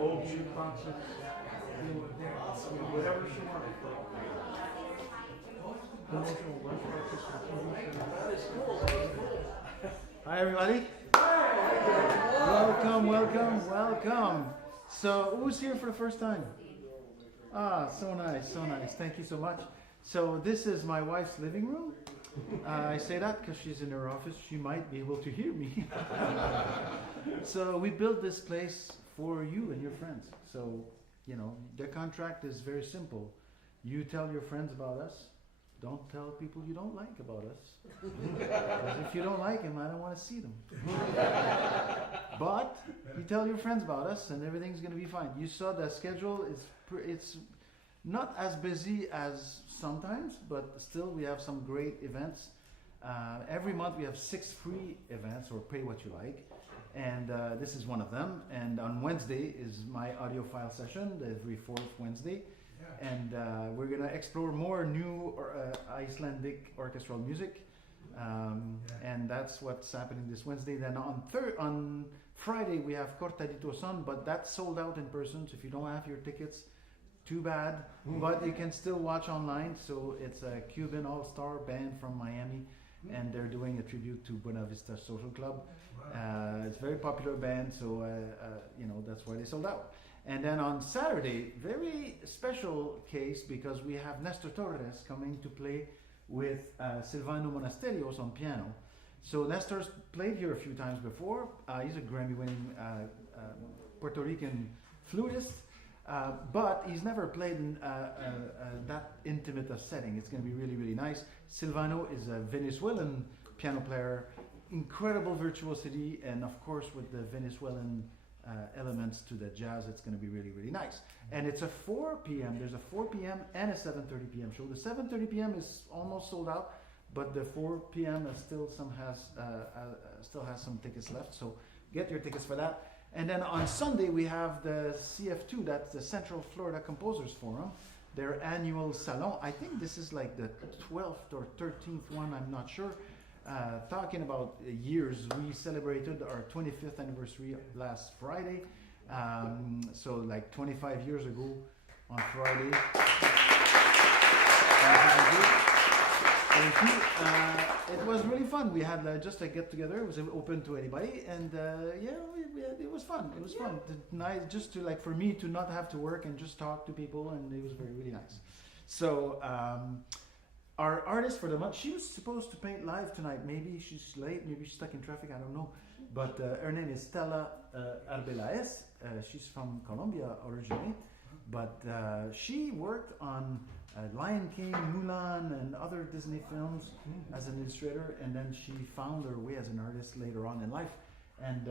old jukeboxes, whatever she wanted. Promotional lunchboxes from TV shows. That is cool. That is cool. Hi, everybody. Welcome, welcome, welcome. So, who's here for the first time? Ah, so nice, so nice. Thank you so much. So, this is my wife's living room. I say that because she's in her office. She might be able to hear me. So, we built this place for you and your friends. So, you know, the contract is very simple. You tell your friends about us. Don't tell people you don't like about us. Because if you don't like them, I don't want to see them. But you tell your friends about us, and everything's going to be fine. You saw the schedule. It's not as busy as sometimes, but still we have some great events. Every month we have 6 free events, or pay what you like. And this is one of them. And on Wednesday is my audiophile session, every 4th Wednesday. And we're going to explore more new Icelandic orchestral music. And that's what's happening this Wednesday. Then on Friday we have Corta di tuo son, but that's sold out in person. So if you don't have your tickets, too bad. But you can still watch online. So it's a Cuban all-star band from Miami. And they're doing a tribute to Buena Vista Social Club. It's a very popular band, so you know, that's why they sold out. And then on Saturday, very special case, because we have Nestor Torres coming to play with Silvano Monasterios on piano. So Nestor's played here a few times before. He's a Grammy-winning Puerto Rican flutist, but he's never played in that intimate a setting. It's going to be really, really nice. Silvano is a Venezuelan piano player, incredible virtuosity, and of course with the Venezuelan elements to the jazz, it's going to be really, really nice. And it's a 4 p.m. There's a 4 p.m. and a 7:30 p.m. show. The 7:30 p.m. is almost sold out, but the 4 p.m. still has some tickets left. So get your tickets for that. And then on Sunday we have the CF2. That's the Central Florida Composers Forum, their annual salon. I think this is like the 12th or 13th one. I'm not sure. Talking about years, we celebrated our 25th anniversary last Friday. So like 25 years ago on Friday. Thank you. It was really fun. We had just a get together. It was open to anybody, and it was fun. It was fun. Nice, just to like for me to not have to work and just talk to people, and it was very, really nice. So. Our artist for the month, she was supposed to paint live tonight. Maybe she's late, maybe she's stuck in traffic, I don't know. But her name is Stella Arbelaez. She's from Colombia originally. But she worked on Lion King, Mulan, and other Disney films as an illustrator. And then she found her way as an artist later on in life. And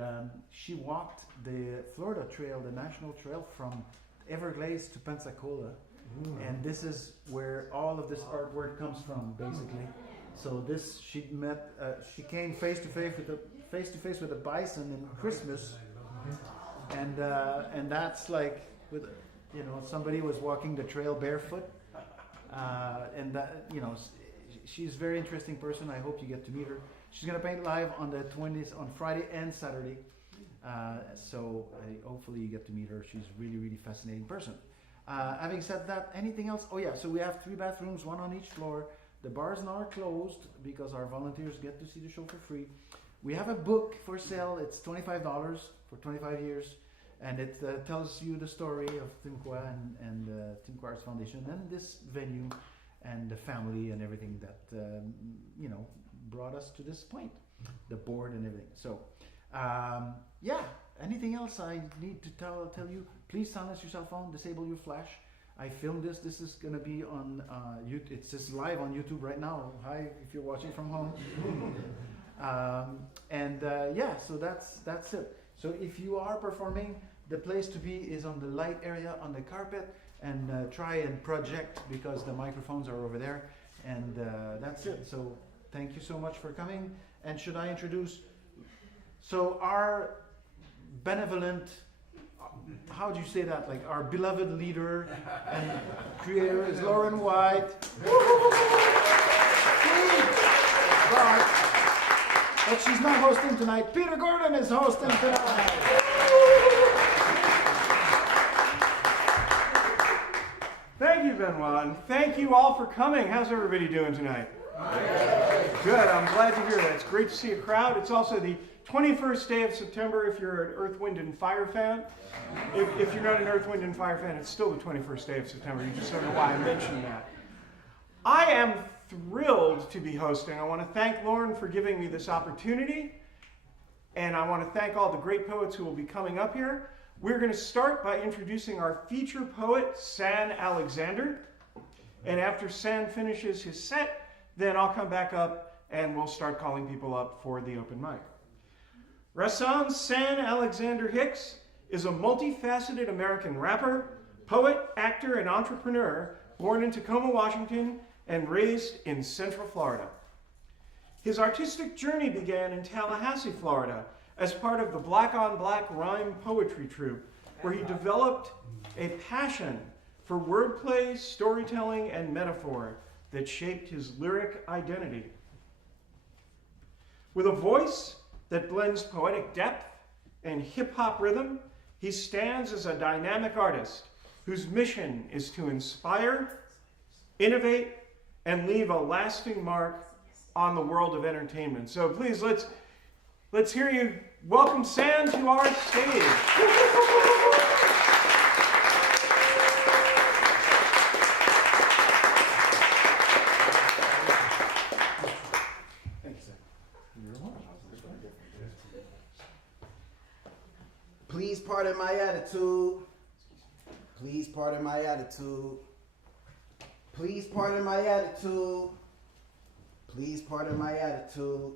she walked the Florida Trail, the national trail from Everglades to Pensacola. And this is where all of this artwork comes from, basically. So this, she came face to face with a bison in Christmas, and that's like with, you know, somebody was walking the trail barefoot, and that, you know, she's a very interesting person. I hope you get to meet her. She's gonna paint live on the 20th on Friday and Saturday, so hopefully you get to meet her. She's a really, really fascinating person. Having said that, anything else? Oh yeah, so we have 3 bathrooms, 1 on each floor. The bars now are closed because our volunteers get to see the show for free. We have a book for sale. It's $25 for 25 years. And it tells you the story of Tim Kwa and Tim Kwa's Foundation and this venue and the family and everything that, you know, brought us to this point. The board and everything. So, yeah. Anything else I need to tell you? Please silence your cell phone, disable your flash. I filmed this. This is going to be on YouTube. It's just live on YouTube right now. Hi, if you're watching from home. Yeah, so that's it. So if you are performing, the place to be is on the light area on the carpet, and try and project because the microphones are over there. And that's it. So thank you so much for coming. And should I introduce? So our benevolent, how do you say that? Like our beloved leader and creator is Lauren White. But she's not hosting tonight. Peter Gordon is hosting tonight. Thank you, Benoit, and thank you all for coming. How's everybody doing tonight? Good, I'm glad to hear that. It's great to see a crowd. It's also the 21st day of September if you're an Earth, Wind, and Fire fan. If you're not an Earth, Wind, and Fire fan, it's still the 21st day of September. You just don't know why I mentioned that. I am thrilled to be hosting. I want to thank Lauren for giving me this opportunity, and I want to thank all the great poets who will be coming up here. We're going to start by introducing our feature poet, San Alexander. And after San finishes his set, then I'll come back up and we'll start calling people up for the open mic. Rahsaan San Alexander Hicks is a multifaceted American rapper, poet, actor, and entrepreneur born in Tacoma, Washington, and raised in Central Florida. His artistic journey began in Tallahassee, Florida, as part of the Black on Black Rhyme Poetry Troupe, where he developed a passion for wordplay, storytelling, and metaphor that shaped his lyric identity. With a voice that blends poetic depth and hip-hop rhythm, he stands as a dynamic artist whose mission is to inspire, innovate, and leave a lasting mark on the world of entertainment. So please, let's hear you welcome San to our stage. Please pardon my attitude. Please pardon my attitude. Please pardon my attitude. Please pardon my attitude.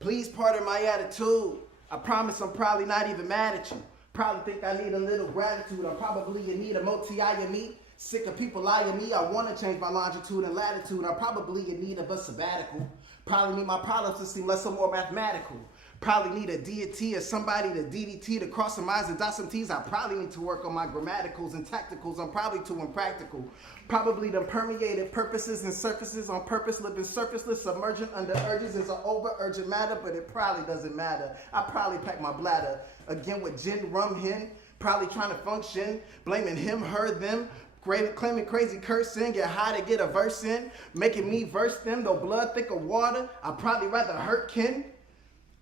Please pardon my attitude. I promise I'm probably not even mad at you. Probably think I need a little gratitude. I'm probably in need of moti-aya meat. Sick of people lying to me. I want to change my longitude and latitude. I'm probably in need of a sabbatical. Probably need my problems to seem less or more mathematical. Probably need a deity or somebody to DDT to cross some I's and dot some T's. I probably need to work on my grammaticals and tacticals. I'm probably too impractical. Probably done permeated purposes and surfaces on purpose, living surfaceless, submergent under urges is an over-urgent matter, but it probably doesn't matter. I probably pack my bladder. Again with gin, rum, hen, probably trying to function, blaming him, her, them, claiming crazy cursing, get high to get a verse in, making me verse them, though blood thick of water. I'd probably rather hurt kin.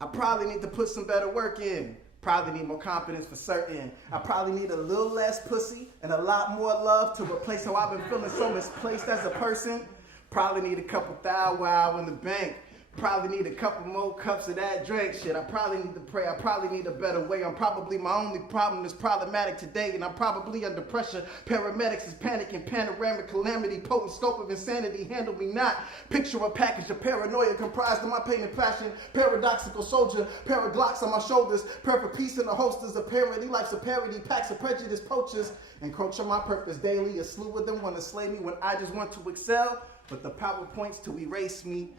I probably need to put some better work in. Probably need more confidence for certain. I probably need a little less pussy and a lot more love to replace how I've been feeling so misplaced as a person. Probably need a couple thou wow in the bank. Probably need a couple more cups of that drink. Shit, I probably need to pray. I probably need a better way. I'm probably my only problem is problematic today, and I'm probably under pressure. Paramedics is panicking, panoramic calamity, potent scope of insanity. Handle me not. Picture a package of paranoia comprised of my pain and passion. Paradoxical soldier, paraglocks on my shoulders. Prayer for peace in the holsters. Apparently life's a parody. Packs of prejudice, poachers. Encroach on my purpose daily. A slew of them want to slay me when I just want to excel. But the PowerPoints to erase me.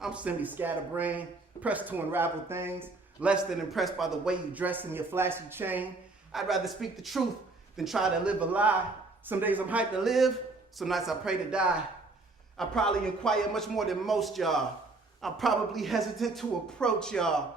I'm semi-scatterbrained, pressed to unravel things, less than impressed by the way you dress in your flashy chain. I'd rather speak the truth than try to live a lie. Some days I'm hyped to live, some nights I pray to die. I probably inquire much more than most y'all. I'm probably hesitant to approach y'all.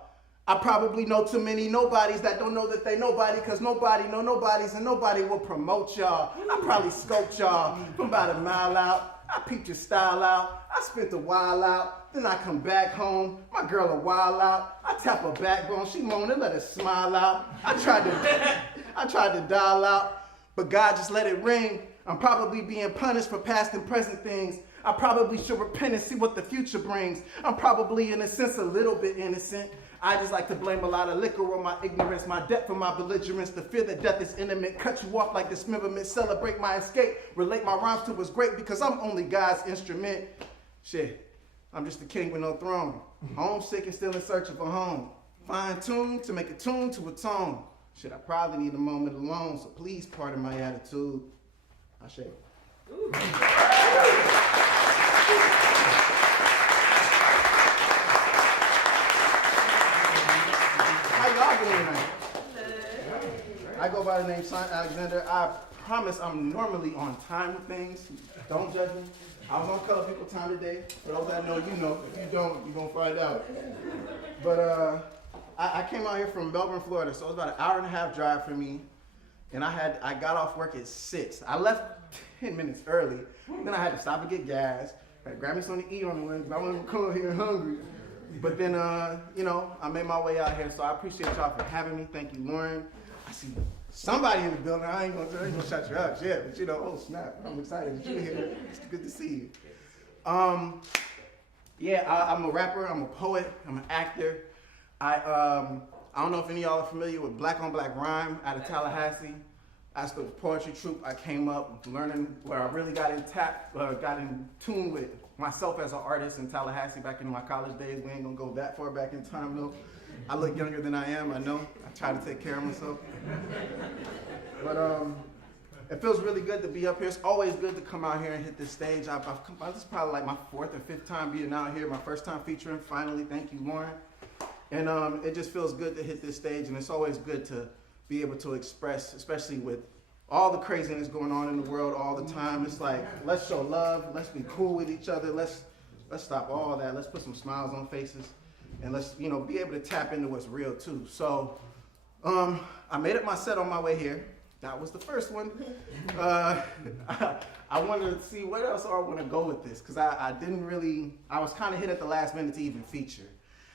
I probably know too many nobodies that don't know that they nobody, cause nobody know nobodies and nobody will promote y'all. I probably scoped y'all from about a mile out. I peeped your style out. I spent a while out. Then I come back home. My girl a while out. I tap her backbone. She moaned and let her smile out. I tried to dial out, but God just let it ring. I'm probably being punished for past and present things. I probably should repent and see what the future brings. I'm probably in a sense a little bit innocent. I just like to blame a lot of liquor on my ignorance, my depth and my belligerence, the fear that death is intimate, cut you off like dismemberment, celebrate my escape, relate my rhymes to what's great because I'm only God's instrument. Shit, I'm just a king with no throne, homesick and still in search of a home, fine-tuned to make a tune to atone. Shit, I probably need a moment alone, so please pardon my attitude. I shake. I go by the name San Alexander. I promise I'm normally on time with things. Don't judge me. I was on Color People time today. For those that know, you know. If you don't, you're going to find out. But I came out here from Melbourne, Florida, so it was about an hour and a half drive for me. And I got off work at 6. I left 10 minutes early. Then I had to stop and get gas. I had to grab me something to eat on the way because I wasn't coming here hungry. But then, you know, I made my way out here, so I appreciate y'all for having me. Thank you, Lauren. I see somebody in the building. I ain't gonna shut you up yet, but you know, oh snap, I'm excited that you're here. It's good to see you. Yeah, I'm a rapper, I'm a poet, I'm an actor. I don't know if any of y'all are familiar with Black on Black Rhyme out of Tallahassee. That's the poetry troupe I came up learning where I really got in tune with myself as an artist in Tallahassee back in my college days. We ain't gonna go that far back in time though. I look younger than I am, I know. I try to take care of myself. But it feels really good to be up here. It's always good to come out here and hit this stage. This is probably like my 4th or 5th time being out here. My first time featuring, finally. Thank you, Lauren. And it just feels good to hit this stage, and it's always good to be able to express, especially with all the craziness going on in the world all the time. It's like, let's show love, let's be cool with each other, let's stop all that, let's put some smiles on faces, and let's, you know, be able to tap into what's real too. So I made up my set on my way here. That was the first one. I wanted to see what else I want to go with this, because I was kind of hit at the last minute to even feature.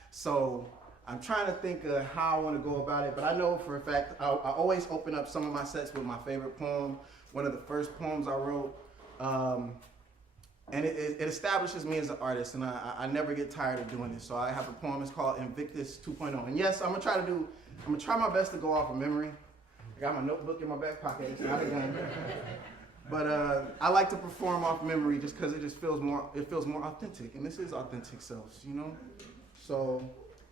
So I'm trying to think of how I want to go about it, but I know for a fact I always open up some of my sets with my favorite poem, one of the first poems I wrote, and it establishes me as an artist, and I never get tired of doing this. So I have a poem, it's called Invictus 2.0, and yes, I'm gonna try my best to go off of memory. I got my notebook in my back pocket, it's not a gun. But I like to perform off memory just because it feels more authentic, and this is authentic selves, you know? So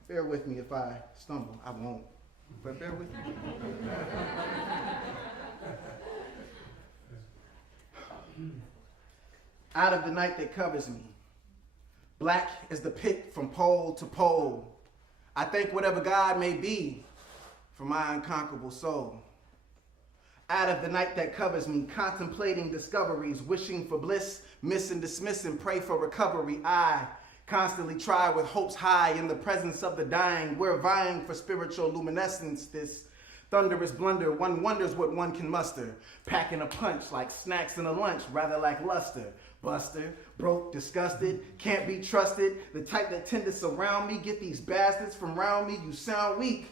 bear with me if I stumble. I won't, but bear with me. Out of the night that covers me, black is the pit from pole to pole. I thank whatever God may be for my unconquerable soul. Out of the night that covers me, contemplating discoveries, wishing for bliss, miss and dismiss and pray for recovery. I constantly try with hopes high in the presence of the dying. We're vying for spiritual luminescence. This thunderous blunder, one wonders what one can muster. Packing a punch like snacks in a lunch, rather like luster. Buster, broke, disgusted, can't be trusted. The type that tend to surround me, get these bastards from round me. You sound weak,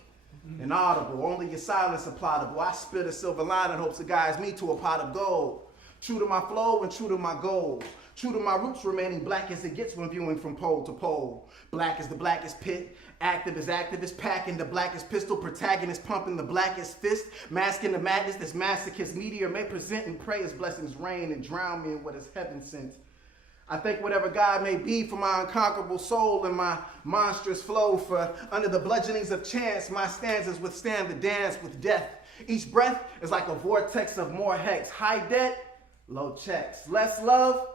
inaudible, only your silence applaudable. I spit a silver line in hopes to guide me to a pot of gold. True to my flow and true to my goals. True to my roots, remaining black as it gets when viewing from pole to pole. Black is the blackest pit, active as activist, packing the blackest pistol, protagonist pumping the blackest fist, masking the madness this masochist meteor may present and pray his blessings rain and drown me in what is heaven sent. I thank whatever God may be for my unconquerable soul and my monstrous flow, for under the bludgeonings of chance, my stanzas withstand the dance with death. Each breath is like a vortex of more hex, high debt, low checks, less love,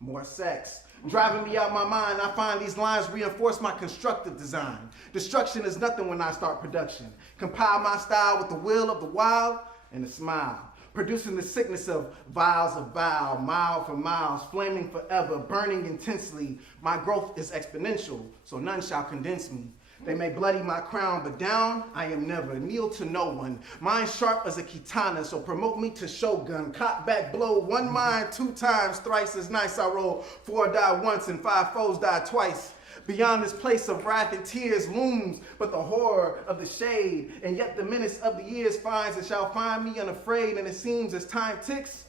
more sex. Driving me out my mind, I find these lines reinforce my constructive design. Destruction is nothing when I start production. Compile my style with the will of the wild and a smile. Producing the sickness of vials of bile, mile for miles, flaming forever, burning intensely. My growth is exponential, so none shall condense me. They may bloody my crown, but down I am never. Kneel to no one. Mind sharp as a katana, so promote me to shogun. Cock back blow, one mind, 2 times, thrice as nice I roll. 4 die once and 5 foes die twice. Beyond this place of wrath and tears looms, but the horror of the shade. And yet the menace of the years finds and shall find me unafraid. And it seems as time ticks,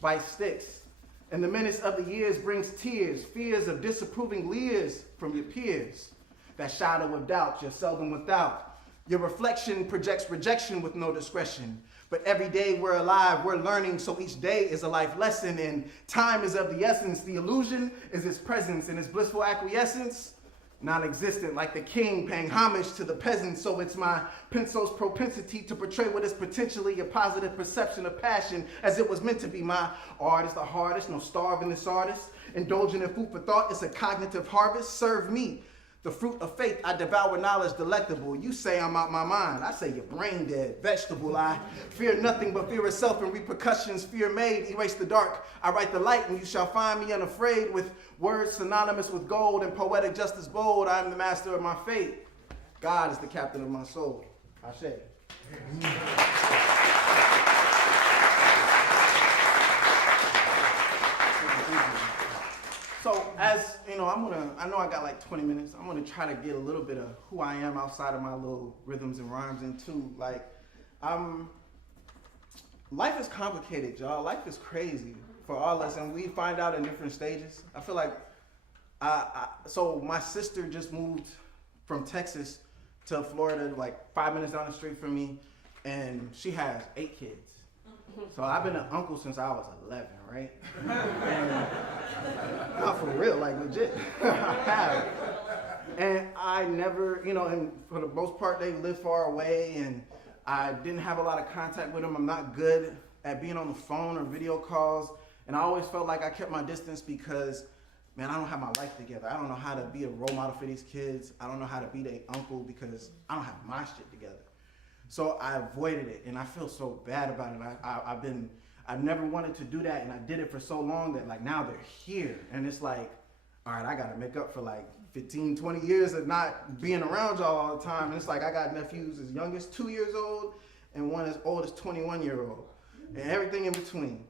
vice sticks. And the menace of the years brings tears, fears of disapproving leers from your peers. That shadow of doubt you're seldom without. Your reflection projects rejection with no discretion. But every day we're alive, we're learning, so each day is a life lesson, and time is of the essence. The illusion is its presence, and its blissful acquiescence, non-existent, like the king paying homage to the peasant. So it's my pencil's propensity to portray what is potentially a positive perception of passion as it was meant to be. My art is the hardest, no starving this artist. Indulging in food for thought, it's a cognitive harvest. Serve me the fruit of faith, I devour knowledge delectable. You say I'm out my mind. I say you're brain dead, vegetable. I fear nothing but fear itself and repercussions. Fear made, erase the dark. I write the light and you shall find me unafraid with words synonymous with gold and poetic justice bold. I am the master of my fate. God is the captain of my soul. Ashe. So as you know, I know I got like 20 minutes. I'm gonna try to get a little bit of who I am outside of my little rhythms and rhymes into like, life is complicated, y'all. Life is crazy for all of us, and we find out in different stages. I feel like, so my sister just moved from Texas to Florida, like 5 minutes down the street from me, and she has 8 kids. So I've been an uncle since I was 11, right? And, not for real, like legit. I have. And I never, and for the most part, they live far away, and I didn't have a lot of contact with them. I'm not good at being on the phone or video calls, and I always felt like I kept my distance because, man, I don't have my life together. I don't know how to be a role model for these kids. I don't know how to be their uncle because I don't have my shit together. So I avoided it, and I feel so bad about it. I've never wanted to do that, and I did it for so long that like now they're here, and it's like, all right, I gotta make up for like 15, 20 years of not being around y'all all the time. And it's like I got nephews as young as 2 years old, and one as old as 21-year-old, and everything in between.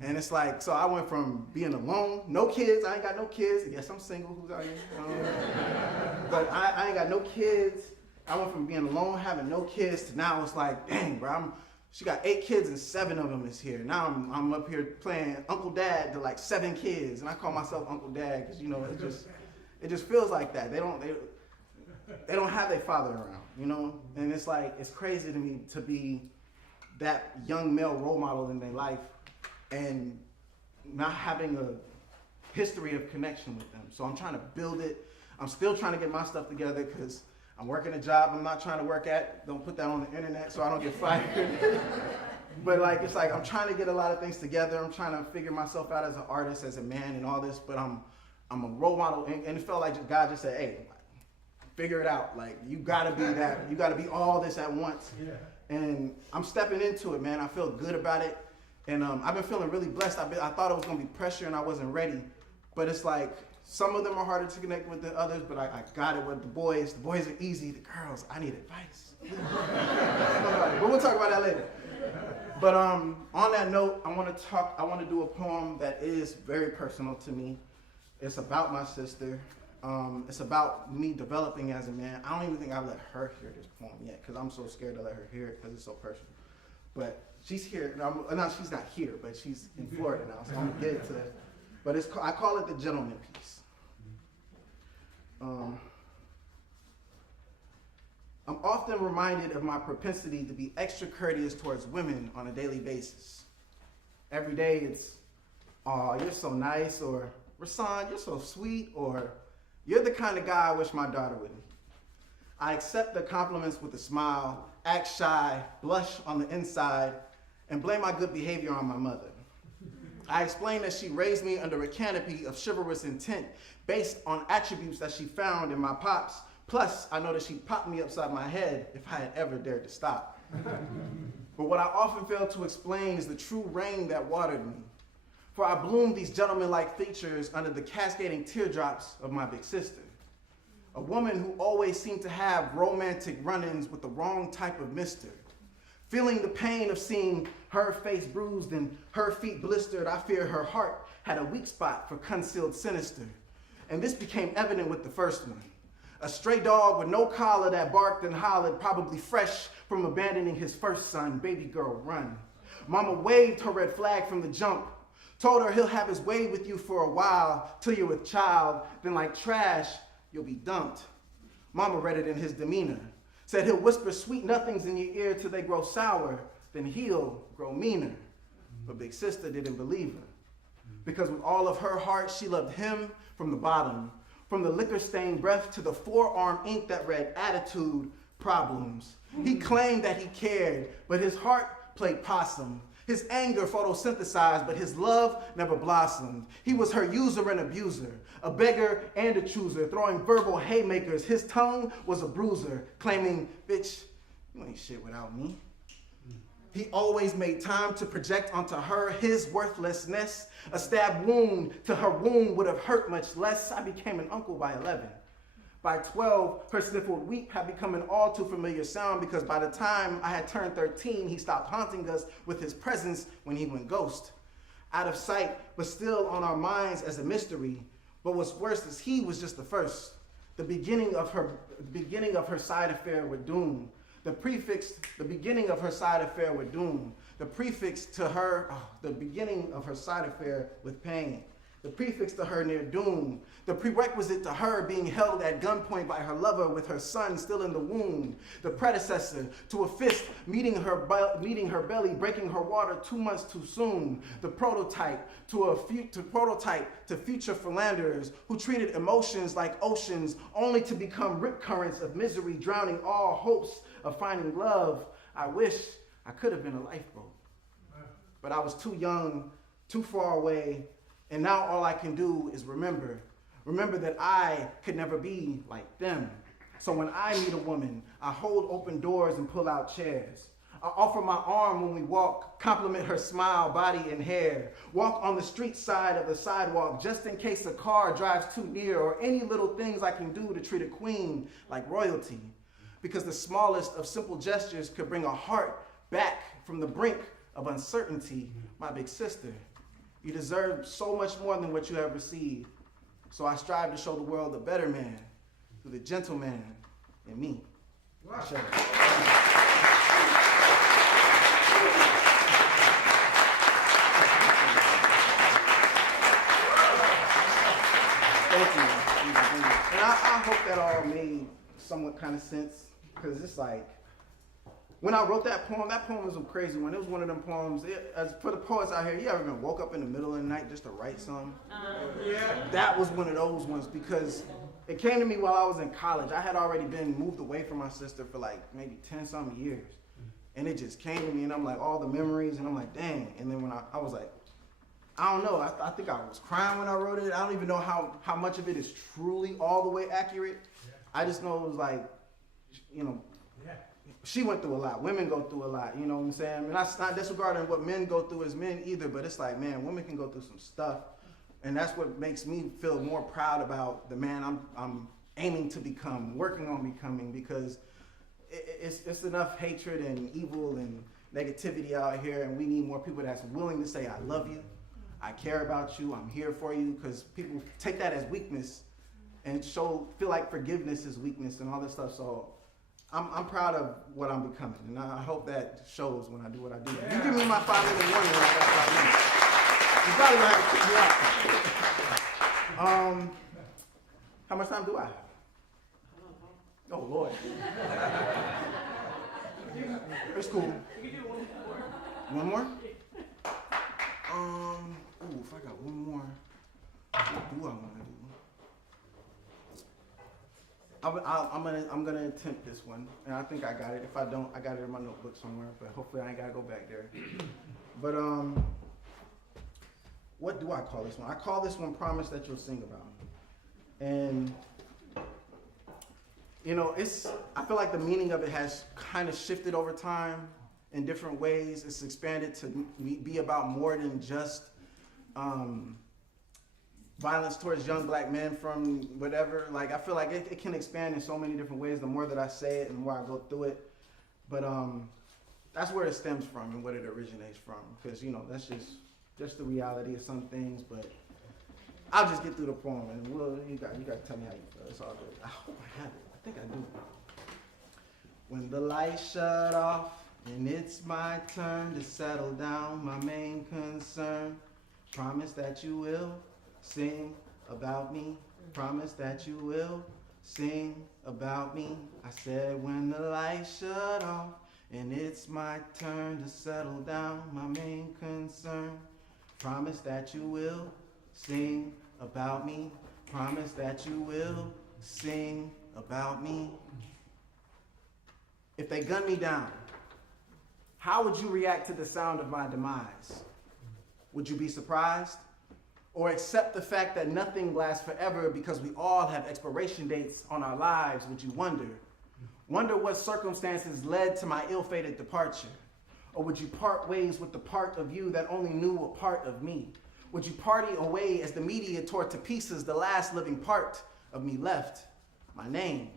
And it's like, so I went from being alone, no kids, I ain't got no kids. Yes, I'm single, who's out here? But I ain't got no kids. I went from being alone, having no kids, to now it's like, dang, bro, she got 8 kids and 7 of them is here. Now I'm up here playing Uncle Dad to like 7 kids, and I call myself Uncle Dad because it just feels like that. They don't have their father around, and it's like it's crazy to me to be that young male role model in their life and not having a history of connection with them. So I'm trying to build it. I'm still trying to get my stuff together because I'm working a job I'm not trying to work at. Don't put that on the internet so I don't get fired. But like, it's like I'm trying to get a lot of things together. I'm trying to figure myself out as an artist, as a man and all this, but I'm a role model. And it felt like God just said, hey, figure it out. Like, you gotta be that. You gotta be all this at once. Yeah. And I'm stepping into it, man. I feel good about it. And I've been feeling really blessed. I thought it was gonna be pressure and I wasn't ready. But it's like, some of them are harder to connect with than others, but I got it with the boys. The boys are easy. The girls, I need advice. But we'll talk about that later. But on that note, I want to do a poem that is very personal to me. It's about my sister. It's about me developing as a man. I don't even think I've let her hear this poem yet because I'm so scared to let her hear it because it's so personal. But she's here. No, she's not here, but she's in Florida now, so I'm going to get it to that. But I call it the gentleman piece. I'm often reminded of my propensity to be extra courteous towards women on a daily basis. Every day it's, oh, you're so nice, or Rasan, you're so sweet, or you're the kind of guy I wish my daughter would be. I accept the compliments with a smile, act shy, blush on the inside, and blame my good behavior on my mother. I explain that she raised me under a canopy of chivalrous intent based on attributes that she found in my pops. Plus, I know that she popped me upside my head if I had ever dared to stop. But what I often fail to explain is the true rain that watered me. For I bloomed these gentleman-like features under the cascading teardrops of my big sister. A woman who always seemed to have romantic run-ins with the wrong type of mister. Feeling the pain of seeing her face bruised and her feet blistered, I fear her heart had a weak spot for concealed sinister. And this became evident with the first one. A stray dog with no collar that barked and hollered, probably fresh from abandoning his first son. Baby girl, run. Mama waved her red flag from the jump, told her he'll have his way with you for a while till you're with child, then like trash, you'll be dumped. Mama read it in his demeanor. Said he'll whisper sweet nothings in your ear till they grow sour, then he'll grow meaner. But big sister didn't believe her. Because with all of her heart, she loved him from the bottom. From the liquor-stained breath to the forearm ink that read attitude, problems. He claimed that he cared, but his heart played possum. His anger photosynthesized, but his love never blossomed. He was her user and abuser, a beggar and a chooser, throwing verbal haymakers. His tongue was a bruiser, claiming, bitch, you ain't shit without me. He always made time to project onto her his worthlessness. A stab wound to her wound would have hurt much less. I became an uncle by 11. By 12, her sniffled weep had become an all too familiar sound because by the time I had turned 13, he stopped haunting us with his presence when he went ghost. Out of sight, but still on our minds as a mystery, But what's worse is he was just the first. The beginning of her side affair with doom. The beginning of her side affair with doom. The prefix to her, the beginning of her side affair with pain. The prefix to her near doom. The prerequisite to her being held at gunpoint by her lover with her son still in the womb. The predecessor to a fist meeting her belly, breaking her water 2 months too soon. The prototype to future philanderers who treated emotions like oceans only to become rip currents of misery, drowning all hopes of finding love. I wish I could have been a lifeboat. But I was too young, too far away, and now all I can do is remember that I could never be like them. So when I meet a woman, I hold open doors and pull out chairs. I offer my arm when we walk, compliment her smile, body, and hair. Walk on the street side of the sidewalk just in case a car drives too near, or any little things I can do to treat a queen like royalty. Because the smallest of simple gestures could bring a heart back from the brink of uncertainty. My big sister, you deserve so much more than what you have received. So I strive to show the world a better man through the gentleman in me. Wow. Thank you. And I hope that all made somewhat kind of sense, because it's like, when I wrote that poem was a crazy one. It was one of them poems, as for the poets out here, you ever been woke up in the middle of the night just to write something? Yeah. That was one of those ones, because it came to me while I was in college. I had already been moved away from my sister for like maybe 10-something years. And it just came to me, and I'm like, all the memories, and I'm like, dang. And then when I was like, I don't know, I think I was crying when I wrote it. I don't even know how much of it is truly all the way accurate. Yeah. I just know it was like, you know, she went through a lot. Women go through a lot, you know what I'm saying? And that's not disregarding what men go through as men either, but it's like, man, women can go through some stuff. And that's what makes me feel more proud about the man I'm aiming to become, working on becoming, because it's enough hatred and evil and negativity out here, and we need more people that's willing to say, I love you, I care about you, I'm here for you, because people take that as weakness and feel like forgiveness is weakness and all this stuff. So I'm proud of what I'm becoming, and I hope that shows when I do what I do. Yeah. You give me my 5 minute warning, like that's what I mean. You probably gonna have to kick me out. How much time do I have? Oh Lord. It's cool. You can do one more. One more? If I got one more, what do I want to do? I'm gonna attempt this one, and I think I got it. If I don't, I got it in my notebook somewhere, but hopefully I ain't gotta go back there. But what do I call this one? I call this one "Promise That You'll Sing About." And you know, I feel like the meaning of it has kind of shifted over time in different ways. It's expanded to be about more than just violence towards young black men from whatever. Like, I feel like it can expand in so many different ways the more that I say it and the more I go through it. But that's where it stems from and what it originates from. Because, you know, that's just the reality of some things. But I'll just get through the poem, and you got to tell me how you feel. It's all good. I hope I have it. I think I do. When the lights shut off and it's my turn to settle down, my main concern, promise that you will sing about me. Promise that you will sing about me. I said when the lights shut off and it's my turn to settle down, my main concern, promise that you will sing about me. Promise that you will sing about me. If they gun me down, how would you react to the sound of my demise? Would you be surprised? Or accept the fact that nothing lasts forever because we all have expiration dates on our lives? Would you wonder? Wonder what circumstances led to my ill-fated departure? Or would you part ways with the part of you that only knew a part of me? Would you party away as the media tore to pieces the last living part of me left, my name?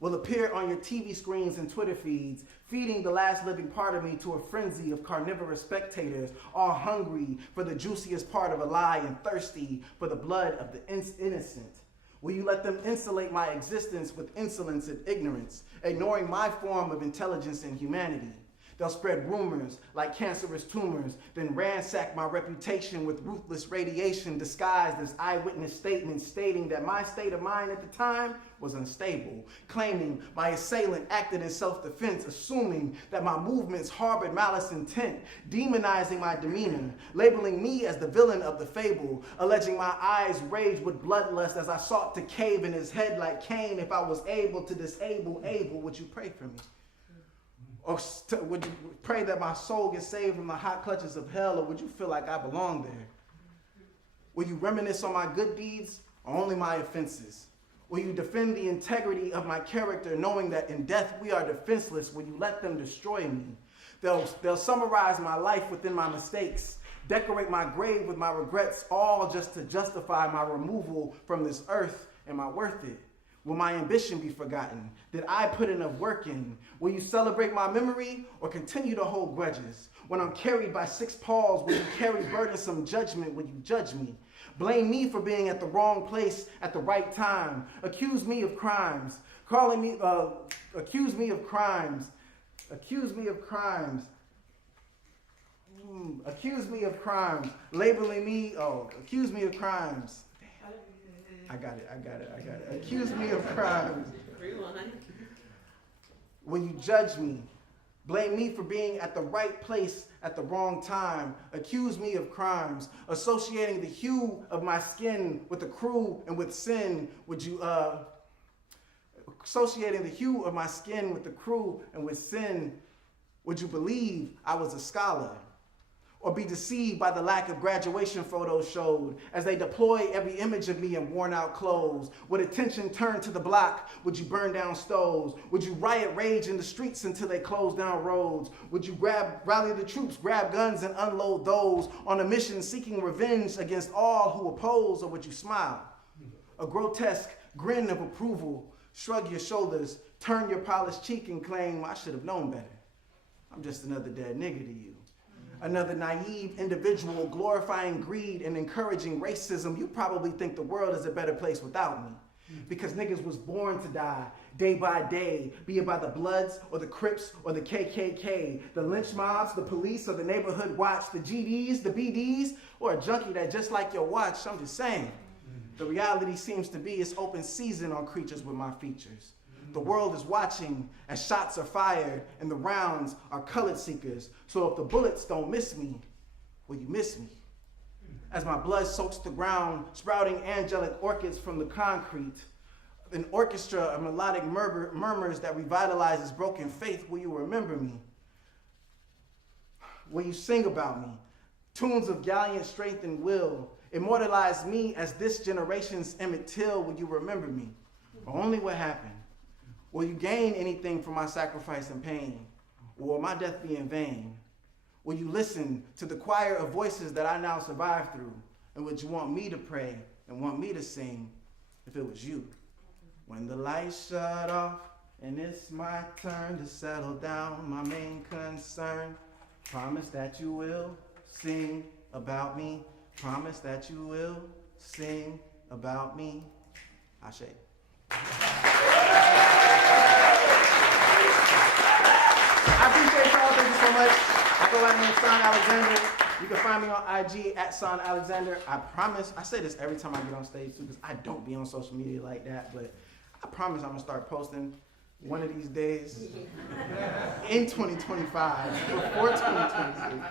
will appear on your TV screens and Twitter feeds, feeding the last living part of me to a frenzy of carnivorous spectators, all hungry for the juiciest part of a lie and thirsty for the blood of the innocent? Will you let them insulate my existence with insolence and ignorance, ignoring my form of intelligence and humanity? They'll spread rumors like cancerous tumors, then ransack my reputation with ruthless radiation disguised as eyewitness statements stating that my state of mind at the time was unstable, claiming my assailant acted in self-defense, assuming that my movements harbored malice intent, demonizing my demeanor, labeling me as the villain of the fable, alleging my eyes raged with bloodlust as I sought to cave in his head like Cain. If I was able to disable Abel, would you pray for me? Or would you pray that my soul gets saved from the hot clutches of hell, or would you feel like I belong there? Will you reminisce on my good deeds or only my offenses? Will you defend the integrity of my character, knowing that in death we are defenseless? Will you let them destroy me? They'll summarize my life within my mistakes, decorate my grave with my regrets, all just to justify my removal from this earth. Am I worth it? Will my ambition be forgotten? Did I put enough work in? Will you celebrate my memory or continue to hold grudges? When I'm carried by 6 paws, will you carry burdensome judgment? Will you judge me? Blame me for being at the wrong place at the right time. Accuse me of crimes. Accuse me of crimes. Accuse me of crimes. Accuse me of crimes. Labeling me, accuse me of crimes. I got it. Accuse me of crimes. Will you judge me? Blame me for being at the right place at the wrong time. Accuse me of crimes. Associating the hue of my skin with the crew and with sin. Would you, associating the hue of my skin with the crew and with sin, would you believe I was a scholar? Or be deceived by the lack of graduation photos showed as they deploy every image of me in worn out clothes? Would attention turn to the block? Would you burn down stoves? Would you riot rage in the streets until they close down roads? Would you rally the troops, grab guns and unload those on a mission seeking revenge against all who oppose? Or would you smile? A grotesque grin of approval, shrug your shoulders, turn your polished cheek and claim, I should have known better. I'm just another dead nigga to you. Another naive individual glorifying greed and encouraging racism. You probably think the world is a better place without me. Because niggas was born to die day by day, be it by the Bloods or the Crips or the KKK, the lynch mobs, the police or the neighborhood watch, the GDs, the BDs, or a junkie that just like your watch. I'm just saying. The reality seems to be it's open season on creatures with my features. The world is watching as shots are fired and the rounds are colored seekers. So if the bullets don't miss me, will you miss me? As my blood soaks the ground, sprouting angelic orchids from the concrete, an orchestra of melodic murmurs that revitalizes broken faith, will you remember me? Will you sing about me? Tunes of gallant strength and will, immortalize me as this generation's Emmett Till, will you remember me? Or only what happened? Will you gain anything from my sacrifice and pain? Or will my death be in vain? Will you listen to the choir of voices that I now survive through? And would you want me to pray and want me to sing if it was you? When the lights shut off and it's my turn to settle down, my main concern, promise that you will sing about me. Promise that you will sing about me. Ashe. I appreciate y'all. Thank you so much. I go by the name Son Alexander. You can find me on IG at Son Alexander. I promise, I say this every time I get on stage too, because I don't be on social media like that, but I promise I'm gonna start posting one of these days in 2025, before 2026.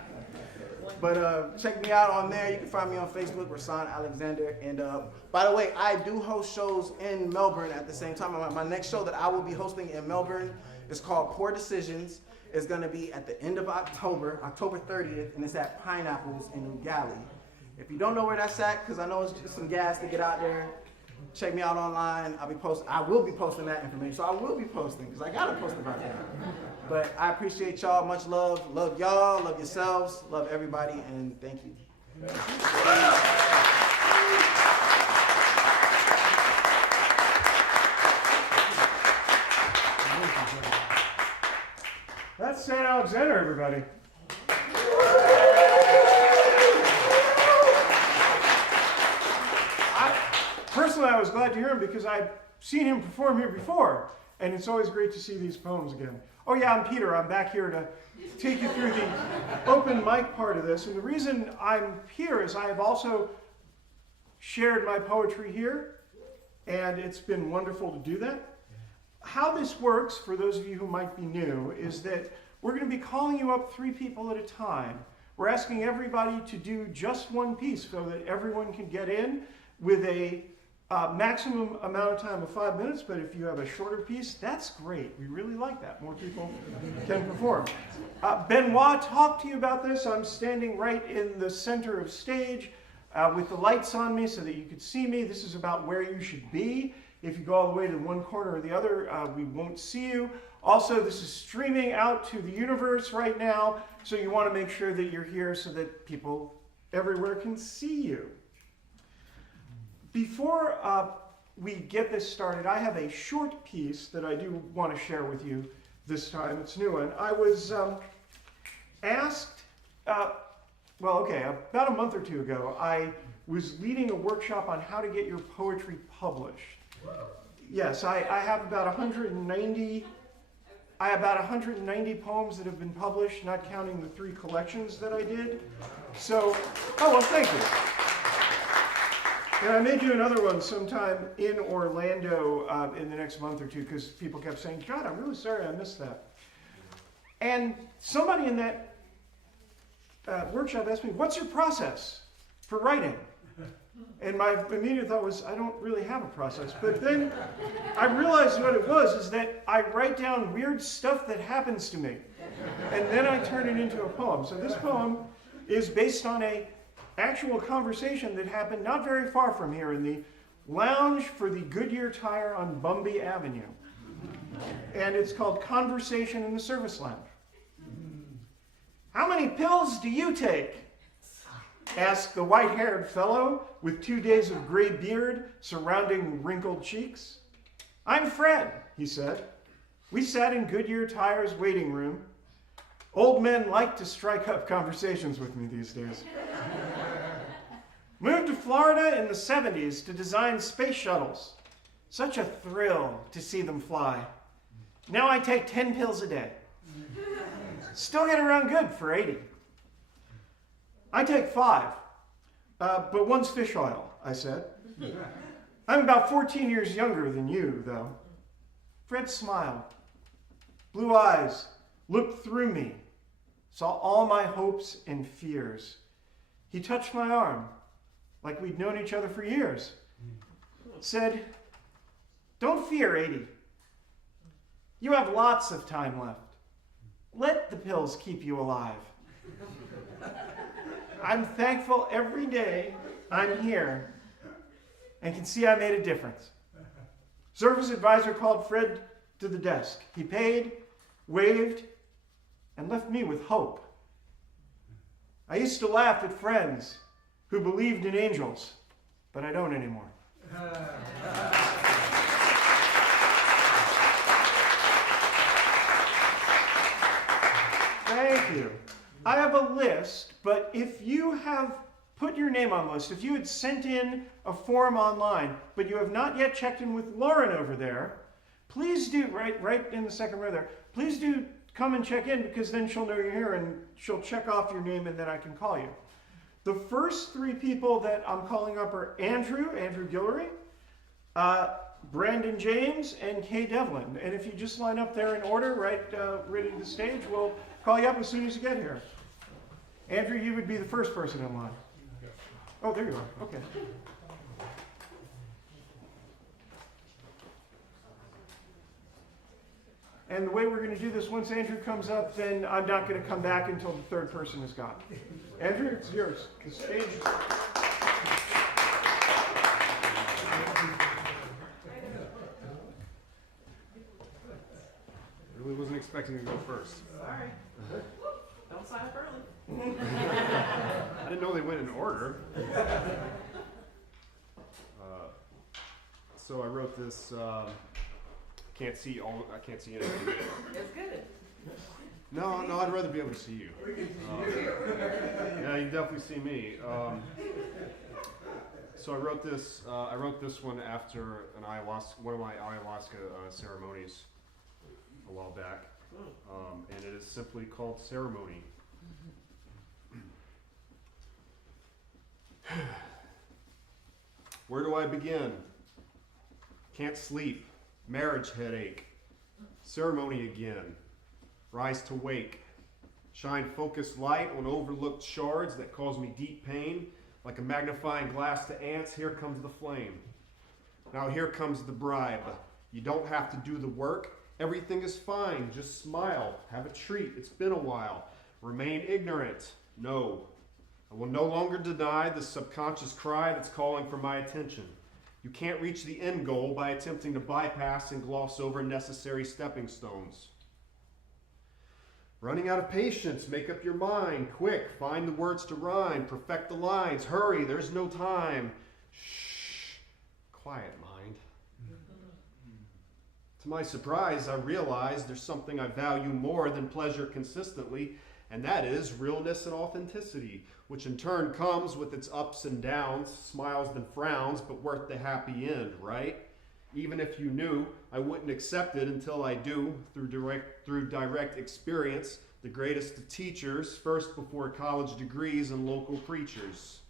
But check me out on there. You can find me on Facebook, Rasan Alexander. And by the way, I do host shows in Melbourne at the same time. My next show that I will be hosting in Melbourne is called Poor Decisions. It's going to be at the end of October, October 30th, and it's at Pineapples in New Galley. If you don't know where that's at, because I know it's just some gas to get out there, check me out online. I will be posting that information. So I will be posting, because I got to post about that. But I appreciate y'all. Much love. Love y'all. Love yourselves. Love everybody. And thank you. That's St. Alexander, everybody. Personally, I was glad to hear him because I've seen him perform here before, and it's always great to see these poems again. Oh yeah, I'm Peter. I'm back here to take you through the open mic part of this. And the reason I'm here is I have also shared my poetry here, and it's been wonderful to do that. How this works, for those of you who might be new, is that we're going to be calling you up 3 people at a time. We're asking everybody to do just one piece so that everyone can get in with a maximum amount of time of 5 minutes, but if you have a shorter piece, that's great. We really like that. More people can perform. Benoit talked to you about this. I'm standing right in the center of stage with the lights on me so that you could see me. This is about where you should be. If you go all the way to one corner or the other, we won't see you. Also, this is streaming out to the universe right now, so you want to make sure that you're here so that people everywhere can see you. Before we get this started, I have a short piece that I do want to share with you this time. It's a new one. I was asked, about a month or 2 ago, I was leading a workshop on how to get your poetry published. Yes, I have about 190. I have about 190 poems that have been published, not counting the 3 collections that I did. So, thank you. And I may do another one sometime in Orlando in the next month or 2 because people kept saying, God, I'm really sorry I missed that. And somebody in that workshop asked me, what's your process for writing? And my immediate thought was, I don't really have a process. But then I realized what it was is that I write down weird stuff that happens to me. And then I turn it into a poem. So this poem is based on a actual conversation that happened not very far from here in the lounge for the Goodyear Tire on Bumby Avenue. And it's called Conversation in the Service Lounge. How many pills do you take? Asked the white-haired fellow with 2 days of gray beard surrounding wrinkled cheeks. I'm Fred, he said. We sat in Goodyear Tire's waiting room. Old men like to strike up conversations with me these days. Moved to Florida in the 70s to design space shuttles. Such a thrill to see them fly. Now I take 10 pills a day. Still get around good for 80. I take 5, but one's fish oil, I said. I'm about 14 years younger than you, though. Fred smiled. Blue eyes looked through me, saw all my hopes and fears. He touched my arm, like we'd known each other for years. Said, don't fear, 80. You have lots of time left. Let the pills keep you alive. I'm thankful every day I'm here and can see I made a difference. Service advisor called Fred to the desk. He paid, waved, and left me with hope. I used to laugh at friends who believed in angels, but I don't anymore. Thank you. I have a list, but if you have put your name on the list, if you had sent in a form online, but you have not yet checked in with Lauren over there, please do, right in the second row there, please do come and check in because then she'll know you're here and she'll check off your name and then I can call you. The first 3 people that I'm calling up are Andrew Guillory, Brandon James, and Kay Devlin. And if you just line up there in order, right to the stage, we'll call you up as soon as you get here. Andrew, you would be the first person in line. Oh, there you are. Okay. And the way we're going to do this, once Andrew comes up, then I'm not going to come back until the 3rd person is gone. Andrew, it's yours. The stage is... Really wasn't expecting to go first. Sorry. Don't sign up early. I didn't know they went in order. So I wrote this. I can't see anything. It's good. No, I'd rather be able to see you. Yeah, you definitely see me. So I wrote this one after one of my ayahuasca ceremonies a while back, and it is simply called Ceremony. Where do I begin? Can't sleep, marriage headache, ceremony again, rise to wake, shine focused light on overlooked shards that cause me deep pain. Like a magnifying glass to ants, here comes the flame. Now here comes the bribe. You don't have to do the work. Everything is fine. Just smile. Have a treat. It's been a while. Remain ignorant. No. I will no longer deny the subconscious cry that's calling for my attention. You can't reach the end goal by attempting to bypass and gloss over necessary stepping stones. Running out of patience, make up your mind. Quick, find the words to rhyme. Perfect the lines. Hurry, there's no time. Shh, quiet mind. To my surprise, I realize there's something I value more than pleasure consistently, and that is realness and authenticity, which in turn comes with its ups and downs, smiles and frowns, but worth the happy end, right? Even if you knew, I wouldn't accept it until I do, through direct experience, the greatest of teachers, first before college degrees and local preachers.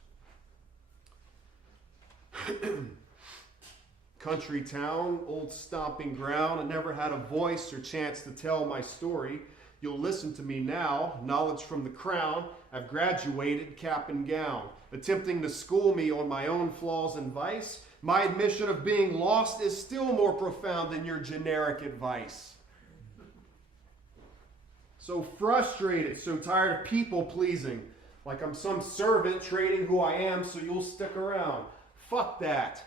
Country town, old stomping ground, I never had a voice or chance to tell my story. You'll listen to me now, knowledge from the crown. I've graduated cap and gown, attempting to school me on my own flaws and vice. My admission of being lost is still more profound than your generic advice. So frustrated, so tired of people pleasing, like I'm some servant trading who I am so you'll stick around. Fuck that.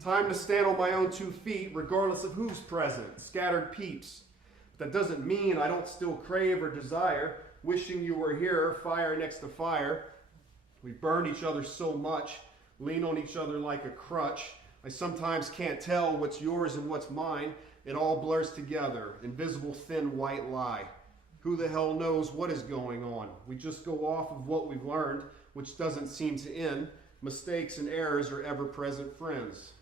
Time to stand on my own 2 feet, regardless of who's present, scattered peeps. But that doesn't mean I don't still crave or desire, wishing you were here, fire next to fire. We burn each other so much, lean on each other like a crutch. I sometimes can't tell what's yours and what's mine. It all blurs together, invisible thin white lie. Who the hell knows what is going on? We just go off of what we've learned, which doesn't seem to end. Mistakes and errors are ever-present friends.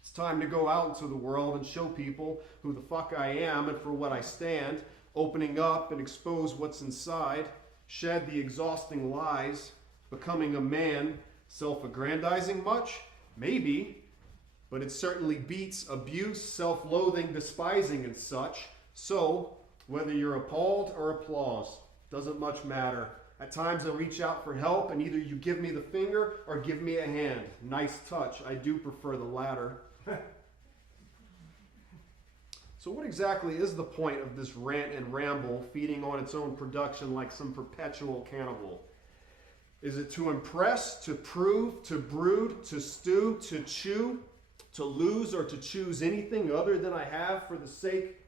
It's time to go out into the world and show people who the fuck I am and for what I stand, opening up and expose what's inside, shed the exhausting lies, becoming a man, self-aggrandizing much? Maybe, but it certainly beats abuse, self-loathing, despising and such. So, whether you're appalled or applause, doesn't much matter. At times I reach out for help and either you give me the finger or give me a hand. Nice touch. I do prefer the latter. So what exactly is the point of this rant and ramble, feeding on its own production like some perpetual cannibal? Is it to impress, to prove, to brood, to stew, to chew, to lose, or to choose anything other than I have for the sake...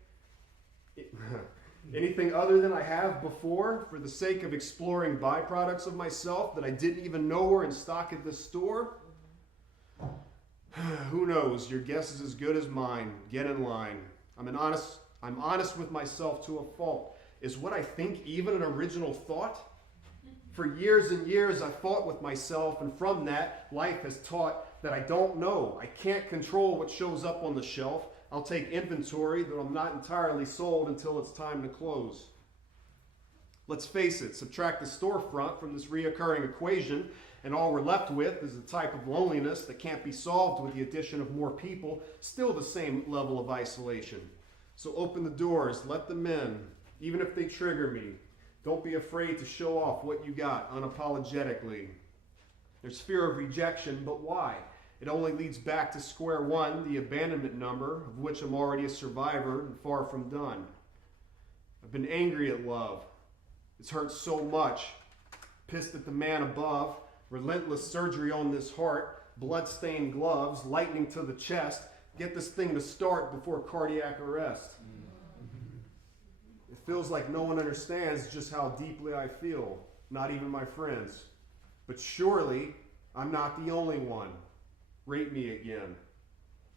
anything other than I have before for the sake of exploring byproducts of myself that I didn't even know were in stock at the store? Who knows? Your guess is as good as mine. Get in line. I'm honest with myself to a fault. Is what I think even an original thought? For years and years I fought with myself, and from that, life has taught that I don't know. I can't control what shows up on the shelf. I'll take inventory, though I'm not entirely sold until it's time to close. Let's face it, subtract the storefront from this reoccurring equation, and all we're left with is a type of loneliness that can't be solved with the addition of more people, still the same level of isolation. So open the doors, let them in, even if they trigger me. Don't be afraid to show off what you got unapologetically. There's fear of rejection, but why? It only leads back to square one, the abandonment number, of which I'm already a survivor and far from done. I've been angry at love. It's hurt so much. Pissed at the man above. Relentless surgery on this heart. Blood-stained gloves. Lightning to the chest. Get this thing to start before cardiac arrest. It feels like no one understands just how deeply I feel. Not even my friends. But surely, I'm not the only one. Rate me again.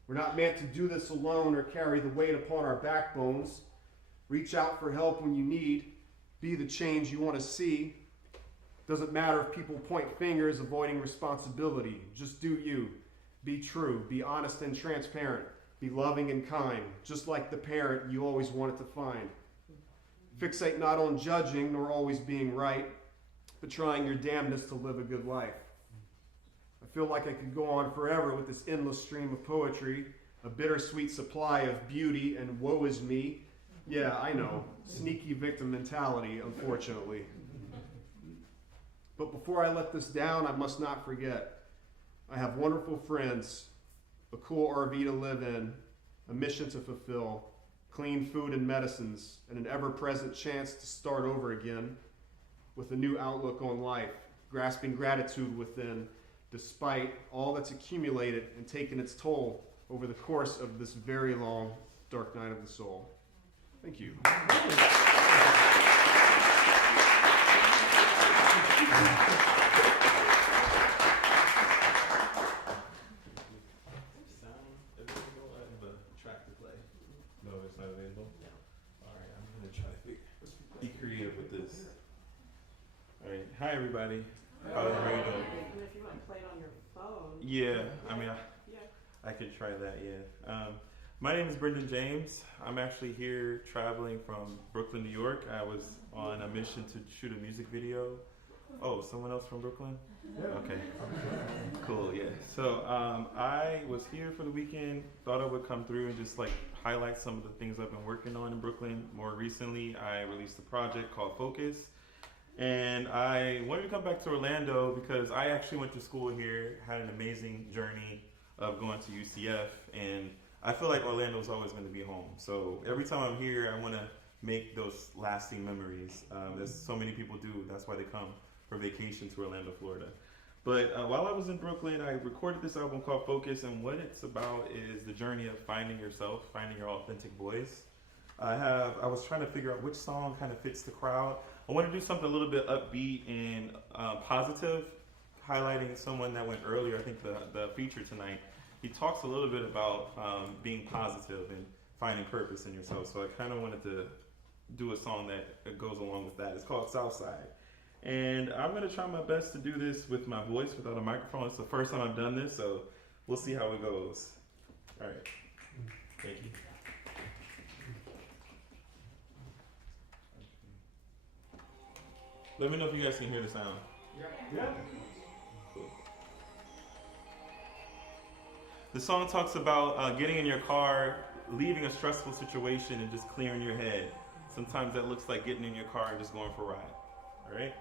We're not meant to do this alone or carry the weight upon our backbones. Reach out for help when you need. Be the change you want to see. Doesn't matter if people point fingers, avoiding responsibility. Just do you. Be true. Be honest and transparent. Be loving and kind, just like the parent you always wanted to find. Fixate not on judging nor always being right, but trying your damnedest to live a good life. I feel like I could go on forever with this endless stream of poetry, a bittersweet supply of beauty and woe is me. Yeah, I know, sneaky victim mentality, unfortunately. But before I let this down, I must not forget. I have wonderful friends, a cool RV to live in, a mission to fulfill, clean food and medicines, and an ever-present chance to start over again with a new outlook on life, grasping gratitude within, despite all that's accumulated and taken its toll over the course of this very long, dark night of the soul. Thank you. No, it's not available? No. Alright, I'm gonna try to be creative with this. Alright, hi everybody. How's everybody doing? And if you want to play it on your phone. Yeah, I mean, Yeah. I could try that, yeah. My name is Brendan James. I'm actually here traveling from Brooklyn, New York. I was on a mission to shoot a music video. Oh, someone else from Brooklyn? Okay. Cool, yeah. So I was here for the weekend, thought I would come through and just like highlight some of the things I've been working on in Brooklyn. More recently, I released a project called Focus. And I wanted to come back to Orlando because I actually went to school here, had an amazing journey of going to UCF, and I feel like Orlando is always going to be home. So every time I'm here, I want to make those lasting memories. As so many people do, that's why they come for vacation to Orlando, Florida. But while I was in Brooklyn, I recorded this album called Focus, and what it's about is the journey of finding yourself, finding your authentic voice. I was trying to figure out which song kind of fits the crowd. I want to do something a little bit upbeat and positive, highlighting someone that went earlier, I think the feature tonight. He talks a little bit about being positive and finding purpose in yourself. So I kind of wanted to do a song that goes along with that. It's called Southside. And I'm going to try my best to do this with my voice without a microphone. It's the first time I've done this, so we'll see how it goes. All right. Thank you. Let me know if you guys can hear the sound. Yeah. Cool. The song talks about getting in your car, leaving a stressful situation, and just clearing your head. Sometimes that looks like getting in your car and just going for a ride. All right?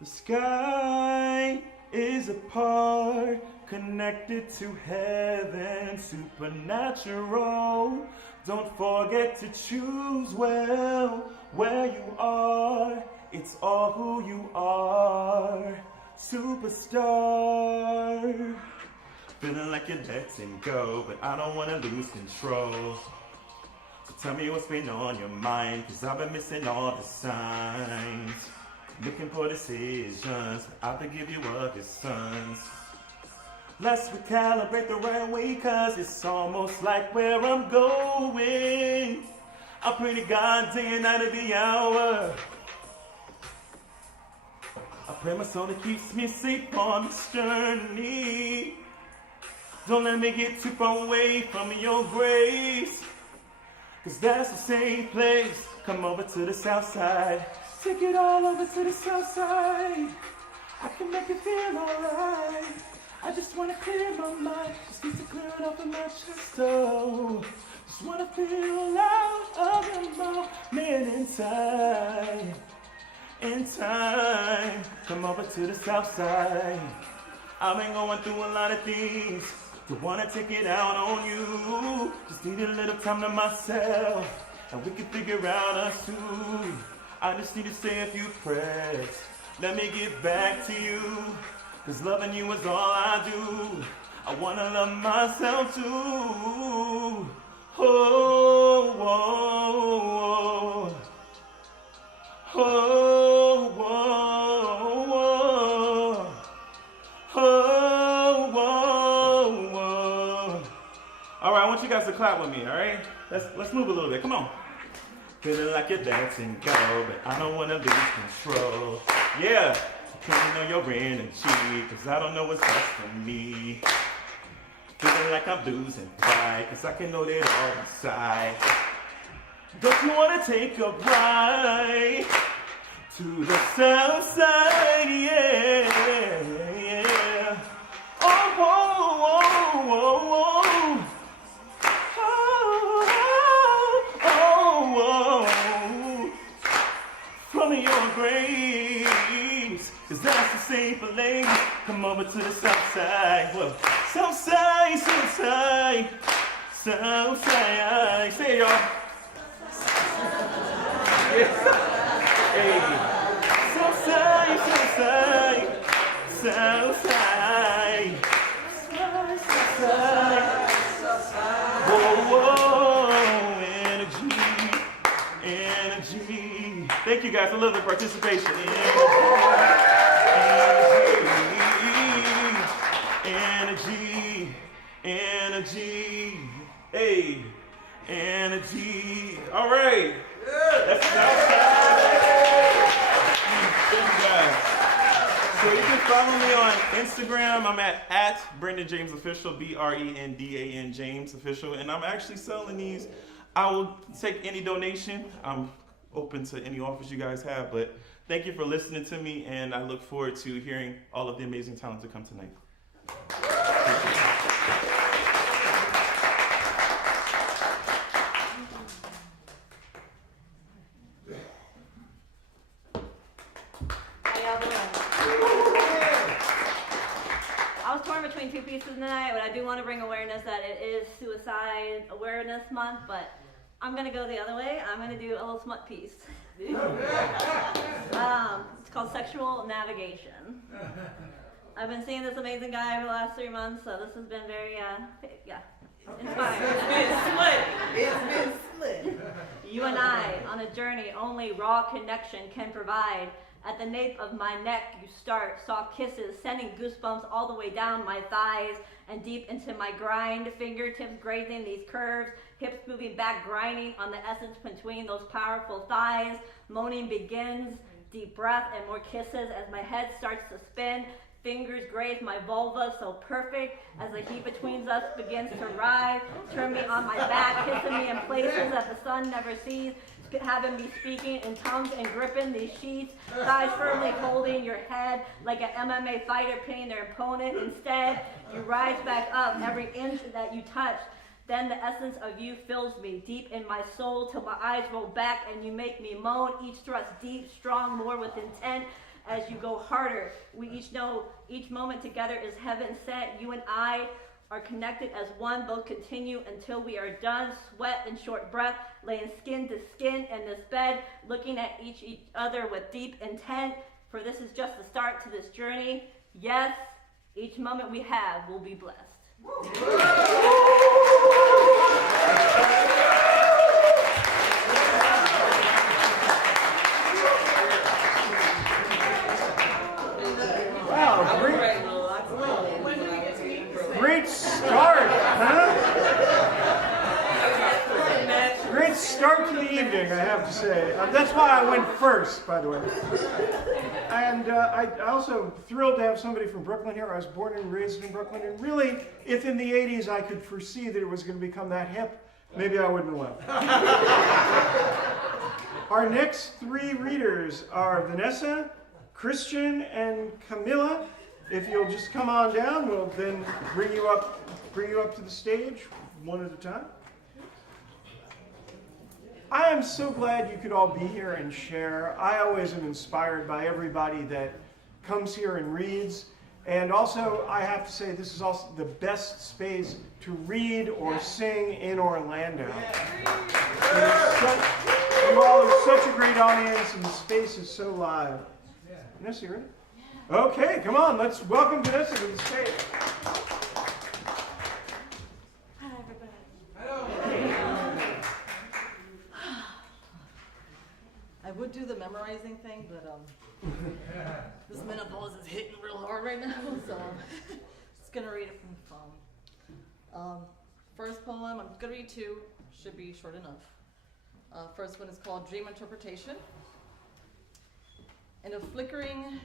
The sky is a part connected to heaven, supernatural. Don't forget to choose well where you are. It's all who you are, superstar. Feeling like you're letting go, but I don't want to lose control. So tell me what's been on your mind, 'cause I've been missing all the signs. Looking for decisions, I'll forgive you of your sons. Let's recalibrate the right way, 'cause it's almost like where I'm going. I pray to God day and night every hour. I pray my soul that keeps me safe on this journey. Don't let me get too far away from your grace, 'cause that's a safe place. Come over to the south side. Take it all over to the south side. I can make you feel alright. I just wanna clear my mind. Just need to clear it off of my chest, oh. Just wanna feel out of your moment in time. In time. Come over to the south side. I've been going through a lot of things. Don't wanna take it out on you. Just need a little time to myself, and we can figure out us two. I just need to say a few prayers. Let me get back to you, 'cause loving you is all I do. I wanna love myself too. Oh, oh, oh, oh, oh, oh, oh, oh. All right, I want you guys to clap with me. All right, let's move a little bit. Come on. Feeling like you're dancing, girl, but I don't wanna lose control. Yeah, depending on your energy, cause I don't know what's best for me. Feeling like I'm losing fight, cause I can know that all inside. Don't you wanna take a ride to the south side, yeah, yeah. Oh, whoa, whoa, whoa, whoa. From your graves, cause that's the safer lane. Come over to the south side. Well, south side, south side, south side. Say it, y'all. Yeah. Hey. South side, south side, south side, south side. Whoa, whoa, energy, energy. Thank you guys. I love the participation. Energy, energy, hey, energy. All right. That's Thank you guys. So you can follow me on Instagram. I'm at Brendan James Official, BRENDAN James Official, and I'm actually selling these. I will take any donation. I'm open to any offers you guys have, but thank you for listening to me, and I look forward to hearing all of the amazing talent to come tonight. How y'all doing? I was torn between two pieces tonight, but I do want to bring awareness that it is Suicide Awareness Month, but I'm going to go the other way. I'm going to do a little smut piece. It's called Sexual Navigation. I've been seeing this amazing guy over the last 3 months, so this has been very, inspiring. It's been split. You and I, on a journey only raw connection can provide. At the nape of my neck, you start, soft kisses, sending goosebumps all the way down my thighs and deep into my grind, fingertips grazing these curves, hips moving back, grinding on the essence between those powerful thighs. Moaning begins, deep breath and more kisses as my head starts to spin. Fingers graze my vulva so perfect as the heat between us begins to rise. Turn me on my back, kissing me in places that the sun never sees. Having me speaking in tongues and gripping these sheets, thighs firmly holding your head like an MMA fighter pinning their opponent. Instead, you rise back up every inch that you touch. Then the essence of you fills me deep in my soul till my eyes roll back and you make me moan. Each thrust deep, strong, more with intent. As you go harder, we each know each moment together is heaven sent. You and I are connected as one, both continue until we are done. Sweat and short breath, laying skin to skin in this bed, looking at each other with deep intent. For this is just the start to this journey. Yes, each moment we have will be blessed. Wow, great start, huh? Great start to the evening, I have to say. That's why I went first, by the way. And I also thrilled to have somebody from Brooklyn here. I was born and raised in Brooklyn, and really, if in the 80s I could foresee that it was going to become that hip, maybe I wouldn't have left. Our next 3 readers are Vanessa, Christian, and Camilla. If you'll just come on down, we'll then bring you up to the stage one at a time. I am so glad you could all be here and share. I always am inspired by everybody that comes here and reads. And also, I have to say, this is also the best space to read or sing in Orlando. You all are such a great audience, and the space is so live. Vanessa, you ready? Okay, come on, let's welcome Vanessa to the stage. Hi, everybody. I would do the memorizing thing, but this menopause is hitting real hard right now, so I'm just gonna read it from the phone. First poem, I'm gonna read 2, should be short enough. First one is called Dream Interpretation. In a flickering,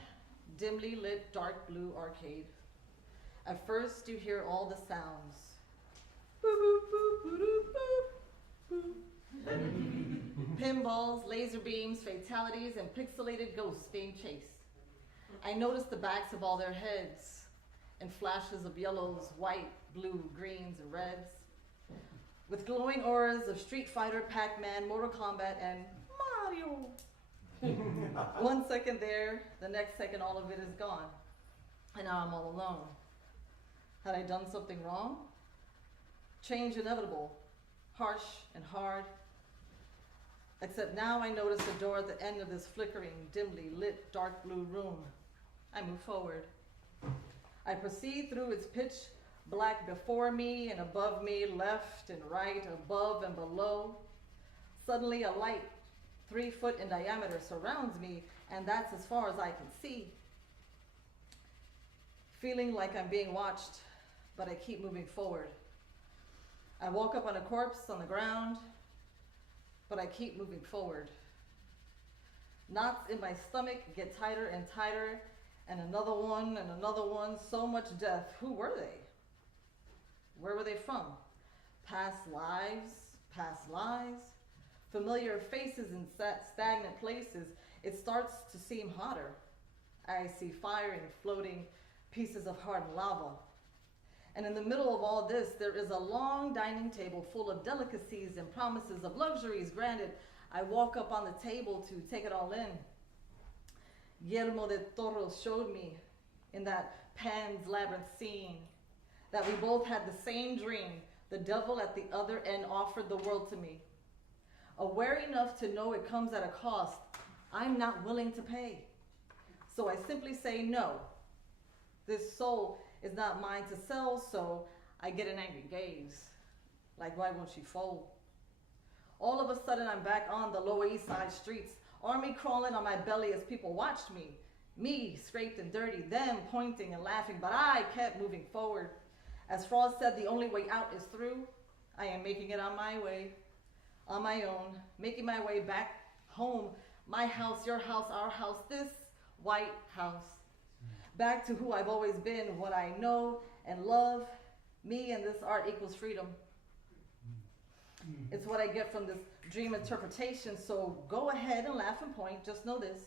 dimly lit dark blue arcade, at first you hear all the sounds. Boop, boop, boop, boop, boop, boop. Pinballs, laser beams, fatalities, and pixelated ghosts being chased. I notice the backs of all their heads in flashes of yellows, white, blue, greens, and reds, with glowing auras of Street Fighter, Pac-Man, Mortal Kombat, and Mario. 1 second there, the next second all of it is gone. And now I'm all alone. Had I done something wrong? Change inevitable, harsh and hard. Except now I notice a door at the end of this flickering, dimly lit, dark blue room. I move forward. I proceed through its pitch black before me and above me, left and right, above and below. Suddenly a light 3 foot in diameter surrounds me, and that's as far as I can see. Feeling like I'm being watched, but I keep moving forward. I walk up on a corpse on the ground, but I keep moving forward. Knots in my stomach get tighter and tighter, and another one, so much death. Who were they? Where were they from? Past lives, familiar faces in stagnant places. It starts to seem hotter. I see fire and floating pieces of hardened lava. And in the middle of all this, there is a long dining table full of delicacies and promises of luxuries granted. I walk up on the table to take it all in. Guillermo del Toro showed me in that Pan's Labyrinth scene that we both had the same dream. The devil at the other end offered the world to me. Aware enough to know it comes at a cost I'm not willing to pay. So I simply say no. This soul is not mine to sell, so I get an angry gaze. Like, why won't she fold? All of a sudden, I'm back on the Lower East Side streets, army crawling on my belly as people watched me. Me, scraped and dirty, them pointing and laughing, but I kept moving forward. As Frost said, the only way out is through. I am making it on my way, on my own, making my way back home. My house, your house, our house, this white house. Back to who I've always been, what I know and love. Me and this art equals freedom. It's what I get from this dream interpretation, so go ahead and laugh and point. Just know this.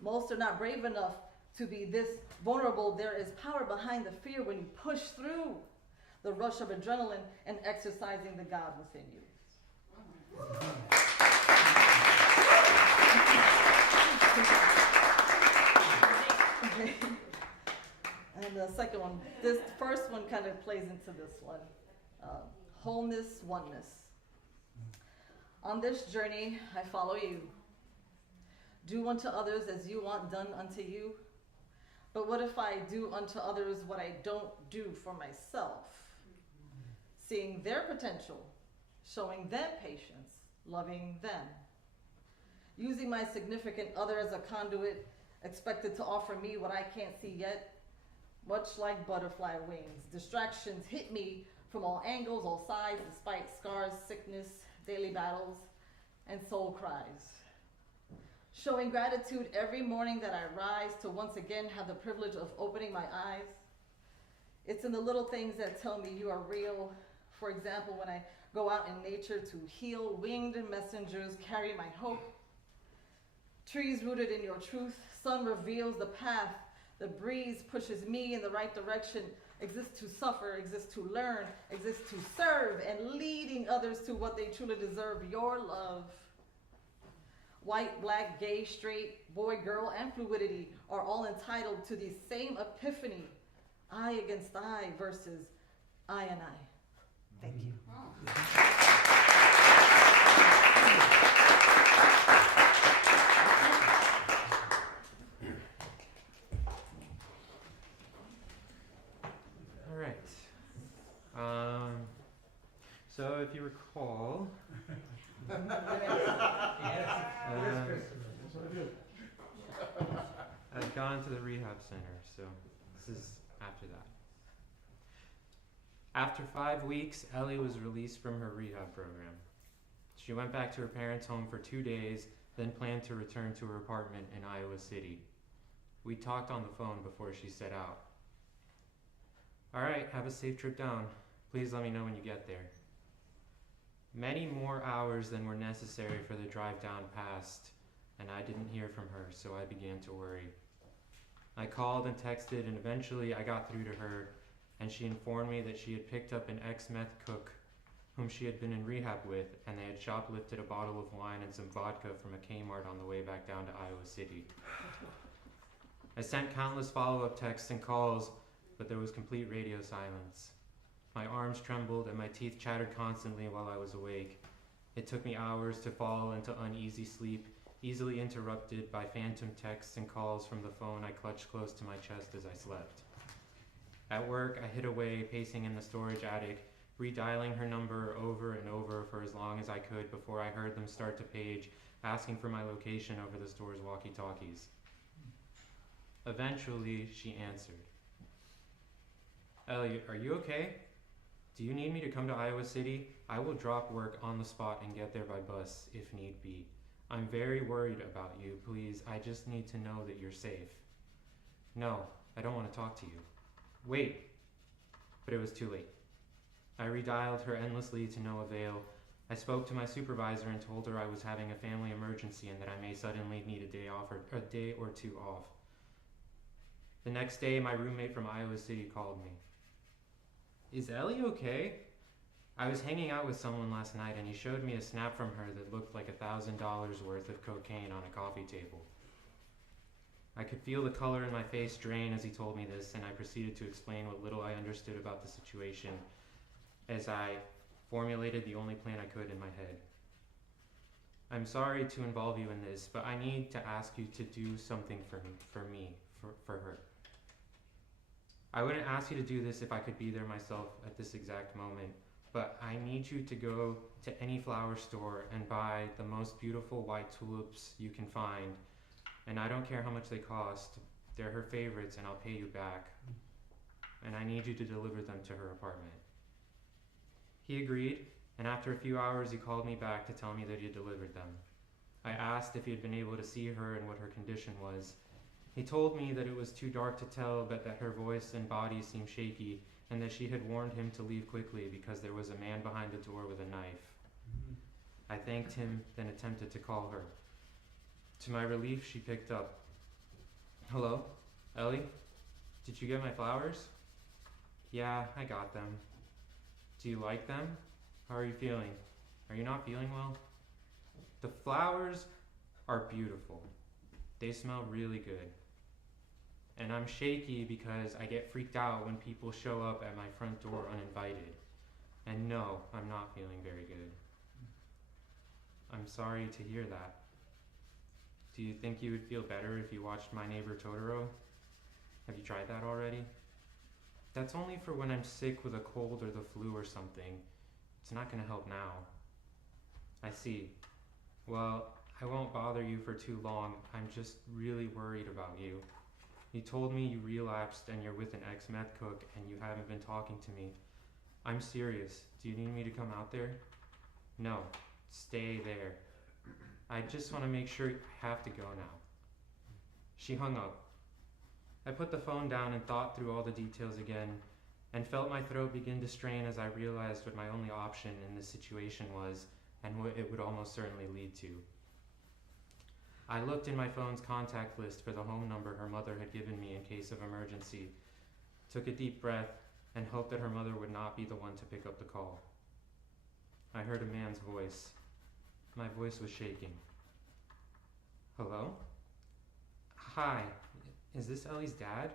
Most are not brave enough to be this vulnerable. There is power behind the fear when you push through the rush of adrenaline and exercising the God within you. Okay. And the second one, this first one kind of plays into this one. Wholeness, oneness. On this journey, I follow you. Do unto others as you want done unto you. But what if I do unto others what I don't do for myself? Seeing their potential, showing them patience, loving them. Using my significant other as a conduit, expected to offer me what I can't see yet. Much like butterfly wings, distractions hit me from all angles, all sides, despite scars, sickness, daily battles, and soul cries. Showing gratitude every morning that I rise to once again have the privilege of opening my eyes. It's in the little things that tell me you are real. For example, when I go out in nature to heal, winged messengers carry my hope. Trees rooted in your truth, sun reveals the path. The breeze pushes me in the right direction. Exist to suffer, exist to learn, exist to serve, and leading others to what they truly deserve, your love. White, black, gay, straight, boy, girl, and fluidity are all entitled to the same epiphany. I against I versus I and I. Thank you. All right. So if you recall, I've gone to the rehab center, so this is after that. After 5 weeks, Ellie was released from her rehab program. She went back to her parents' home for 2 days, then planned to return to her apartment in Iowa City. We talked on the phone before she set out. All right, have a safe trip down. Please let me know when you get there. Many more hours than were necessary for the drive down passed, and I didn't hear from her, so I began to worry. I called and texted, and eventually I got through to her, and she informed me that she had picked up an ex-meth cook whom she had been in rehab with, and they had shoplifted a bottle of wine and some vodka from a Kmart on the way back down to Iowa City. I sent countless follow-up texts and calls, but there was complete radio silence. My arms trembled and my teeth chattered constantly while I was awake. It took me hours to fall into uneasy sleep, easily interrupted by phantom texts and calls from the phone I clutched close to my chest as I slept. At work, I hid away, pacing in the storage attic, redialing her number over and over for as long as I could before I heard them start to page, asking for my location over the store's walkie-talkies. Eventually, she answered. Ellie, are you okay? Do you need me to come to Iowa City? I will drop work on the spot and get there by bus if need be. I'm very worried about you. Please, I just need to know that you're safe. No, I don't want to talk to you. Wait. But it was too late. I redialed her endlessly to no avail. I spoke to my supervisor and told her I was having a family emergency and that I may suddenly need a day or two off. The next day, my roommate from Iowa City called me. Is Ellie okay? I was hanging out with someone last night and he showed me a snap from her that looked like $1,000 worth of cocaine on a coffee table. I could feel the color in my face drain as he told me this, and I proceeded to explain what little I understood about the situation as I formulated the only plan I could in my head. I'm sorry to involve you in this, but I need to ask you to do something for her. I wouldn't ask you to do this if I could be there myself at this exact moment, but I need you to go to any flower store and buy the most beautiful white tulips you can find, and I don't care how much they cost. They're her favorites and I'll pay you back. And I need you to deliver them to her apartment. He agreed, and after a few hours he called me back to tell me that he had delivered them. I asked if he had been able to see her and what her condition was. He told me that it was too dark to tell, but that her voice and body seemed shaky, and that she had warned him to leave quickly because there was a man behind the door with a knife. I thanked him, then attempted to call her. To my relief, she picked up. Hello? Ellie? Did you get my flowers? Yeah, I got them. Do you like them? How are you feeling? Are you not feeling well? The flowers are beautiful. They smell really good. And I'm shaky because I get freaked out when people show up at my front door uninvited. And no, I'm not feeling very good. I'm sorry to hear that. Do you think you would feel better if you watched My Neighbor Totoro? Have you tried that already? That's only for when I'm sick with a cold or the flu or something. It's not going to help now. I see. Well, I won't bother you for too long. I'm just really worried about you. You told me you relapsed and you're with an ex-meth cook and you haven't been talking to me. I'm serious. Do you need me to come out there? No. Stay there. I just want to make sure I have to go now. She hung up. I put the phone down and thought through all the details again and felt my throat begin to strain as I realized what my only option in this situation was and what it would almost certainly lead to. I looked in my phone's contact list for the home number her mother had given me in case of emergency, took a deep breath, and hoped that her mother would not be the one to pick up the call. I heard a man's voice. My voice was shaking. Hello? Hi, is this Ellie's dad?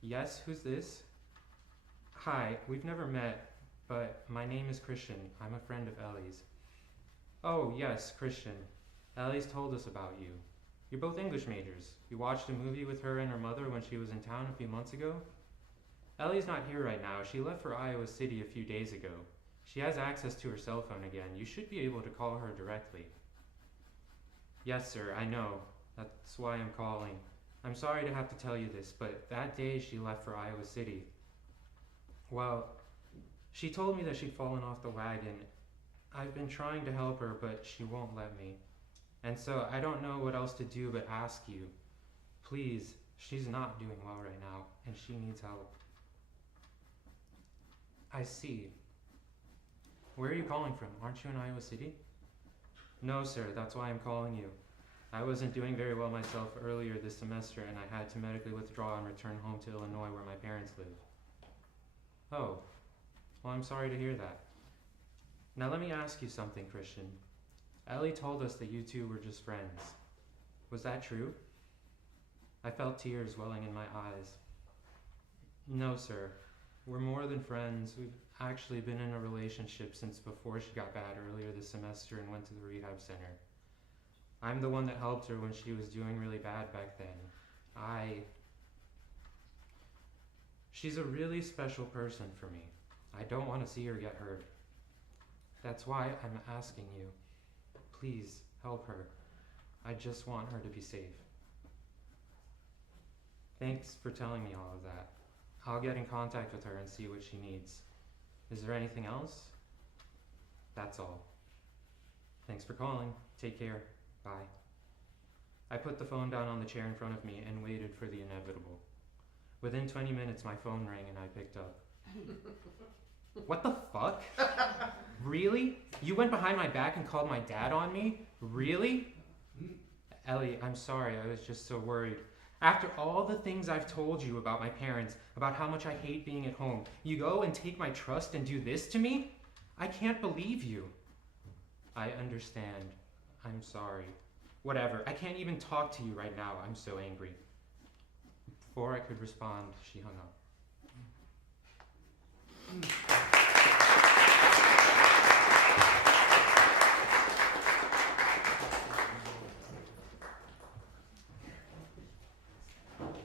Yes, who's this? Hi, we've never met, but my name is Christian. I'm a friend of Ellie's. Oh, yes, Christian. Ellie's told us about you. You're both English majors. You watched a movie with her and her mother when she was in town a few months ago? Ellie's not here right now. She left for Iowa City a few days ago. She has access to her cell phone again. You should be able to call her directly. Yes, sir, I know. That's why I'm calling. I'm sorry to have to tell you this, but that day she left for Iowa City. Well, she told me that she'd fallen off the wagon I've been trying to help her, but she won't let me. And so I don't know what else to do but ask you. Please, she's not doing well right now, and she needs help. I see. Where are you calling from? Aren't you in Iowa City? No, sir, that's why I'm calling you. I wasn't doing very well myself earlier this semester, and I had to medically withdraw and return home to Illinois where my parents live. Oh, well, I'm sorry to hear that. Now let me ask you something, Christian. Ellie told us that you two were just friends. Was that true? I felt tears welling in my eyes. No, sir. We're more than friends. We've actually been in a relationship since before she got bad earlier this semester and went to the rehab center. I'm the one that helped her when she was doing really bad back then. She's a really special person for me. I don't want to see her get hurt. That's why I'm asking you. Please help her. I just want her to be safe. Thanks for telling me all of that. I'll get in contact with her and see what she needs. Is there anything else? That's all. Thanks for calling. Take care. Bye. I put the phone down on the chair in front of me and waited for the inevitable. Within 20 minutes, my phone rang and I picked up. What the fuck? Really? You went behind my back and called my dad on me? Really? Ellie, I'm sorry. I was just so worried. After all the things I've told you about my parents, about how much I hate being at home, you go and take my trust and do this to me? I can't believe you. I understand. I'm sorry. Whatever. I can't even talk to you right now. I'm so angry. Before I could respond, she hung up.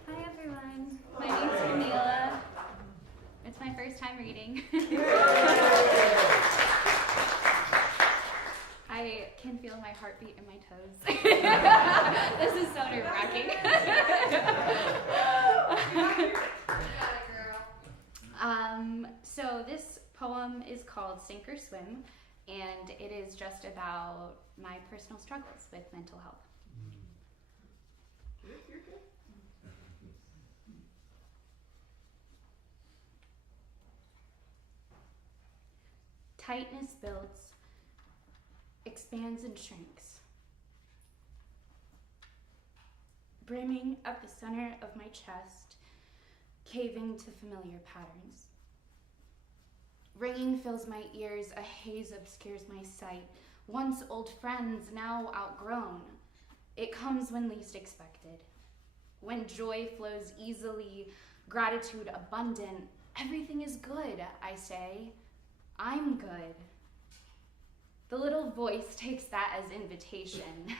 Hi everyone. My name's Camila. It's my first time reading. I can feel my heartbeat in my toes. This is so nerve-wracking. So this poem is called Sink or Swim, and it is just about my personal struggles with mental health. Tightness builds, expands and shrinks, brimming at the center of my chest, caving to familiar patterns. Ringing fills my ears, a haze obscures my sight. Once old friends, now outgrown. It comes when least expected. When joy flows easily, gratitude abundant, everything is good, I say. I'm good. The little voice takes that as invitation.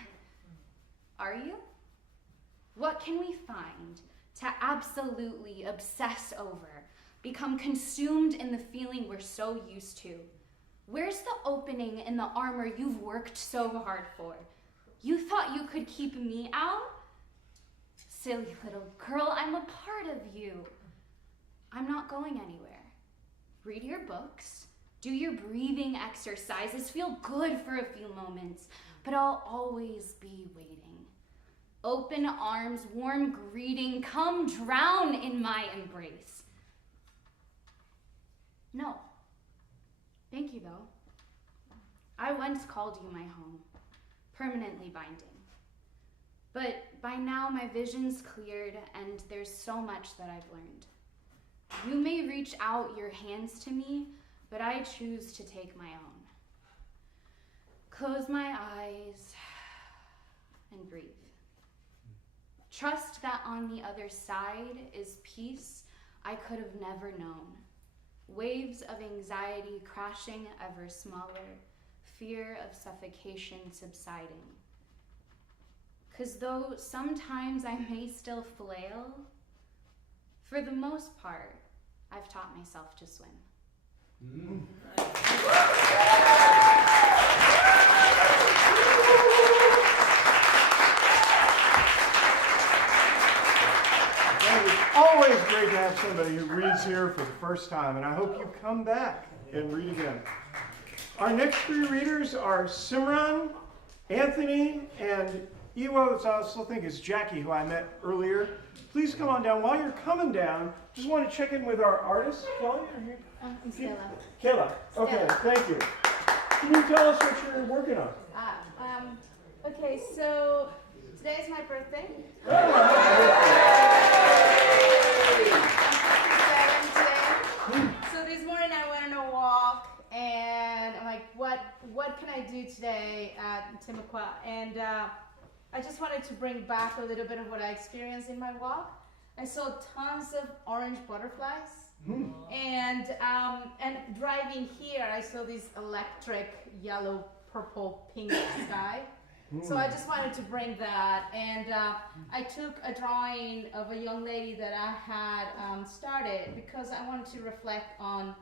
Are you? What can we find to absolutely obsess over? Become consumed in the feeling we're so used to? Where's the opening in the armor you've worked so hard for? You thought you could keep me out? Silly little girl, I'm a part of you. I'm not going anywhere. Read your books, do your breathing exercises, feel good for a few moments, but I'll always be waiting. Open arms, warm greeting, come drown in my embrace. No. Thank you, though. I once called you my home, permanently binding. But by now my vision's cleared and there's so much that I've learned. You may reach out your hands to me, but I choose to take my own. Close my eyes and breathe. Trust that on the other side is peace I could have never known. Waves of anxiety crashing ever smaller, fear of suffocation subsiding. 'Cause though sometimes I may still flail, for the most part, I've taught myself to swim. It's always great to have somebody who reads here for the first time, and I hope you come back and read again. Our next three readers are Simran, Anthony, and Iwo, which I also think is Jackie, who I met earlier. Please come on down. While you're coming down, just want to check in with our artists. Kelly, are you? I'm Stella. Kayla. Okay, thank you. Can you tell us what you're working on? Okay, so today is my birthday. So this morning I went on a walk, and I'm like, what can I do today at Timucua? And I just wanted to bring back a little bit of what I experienced in my walk. I saw tons of orange butterflies. And driving here, I saw this electric yellow, purple, pink sky. So I just wanted to bring that. And I took a drawing of a young lady that I had started because I wanted to reflect on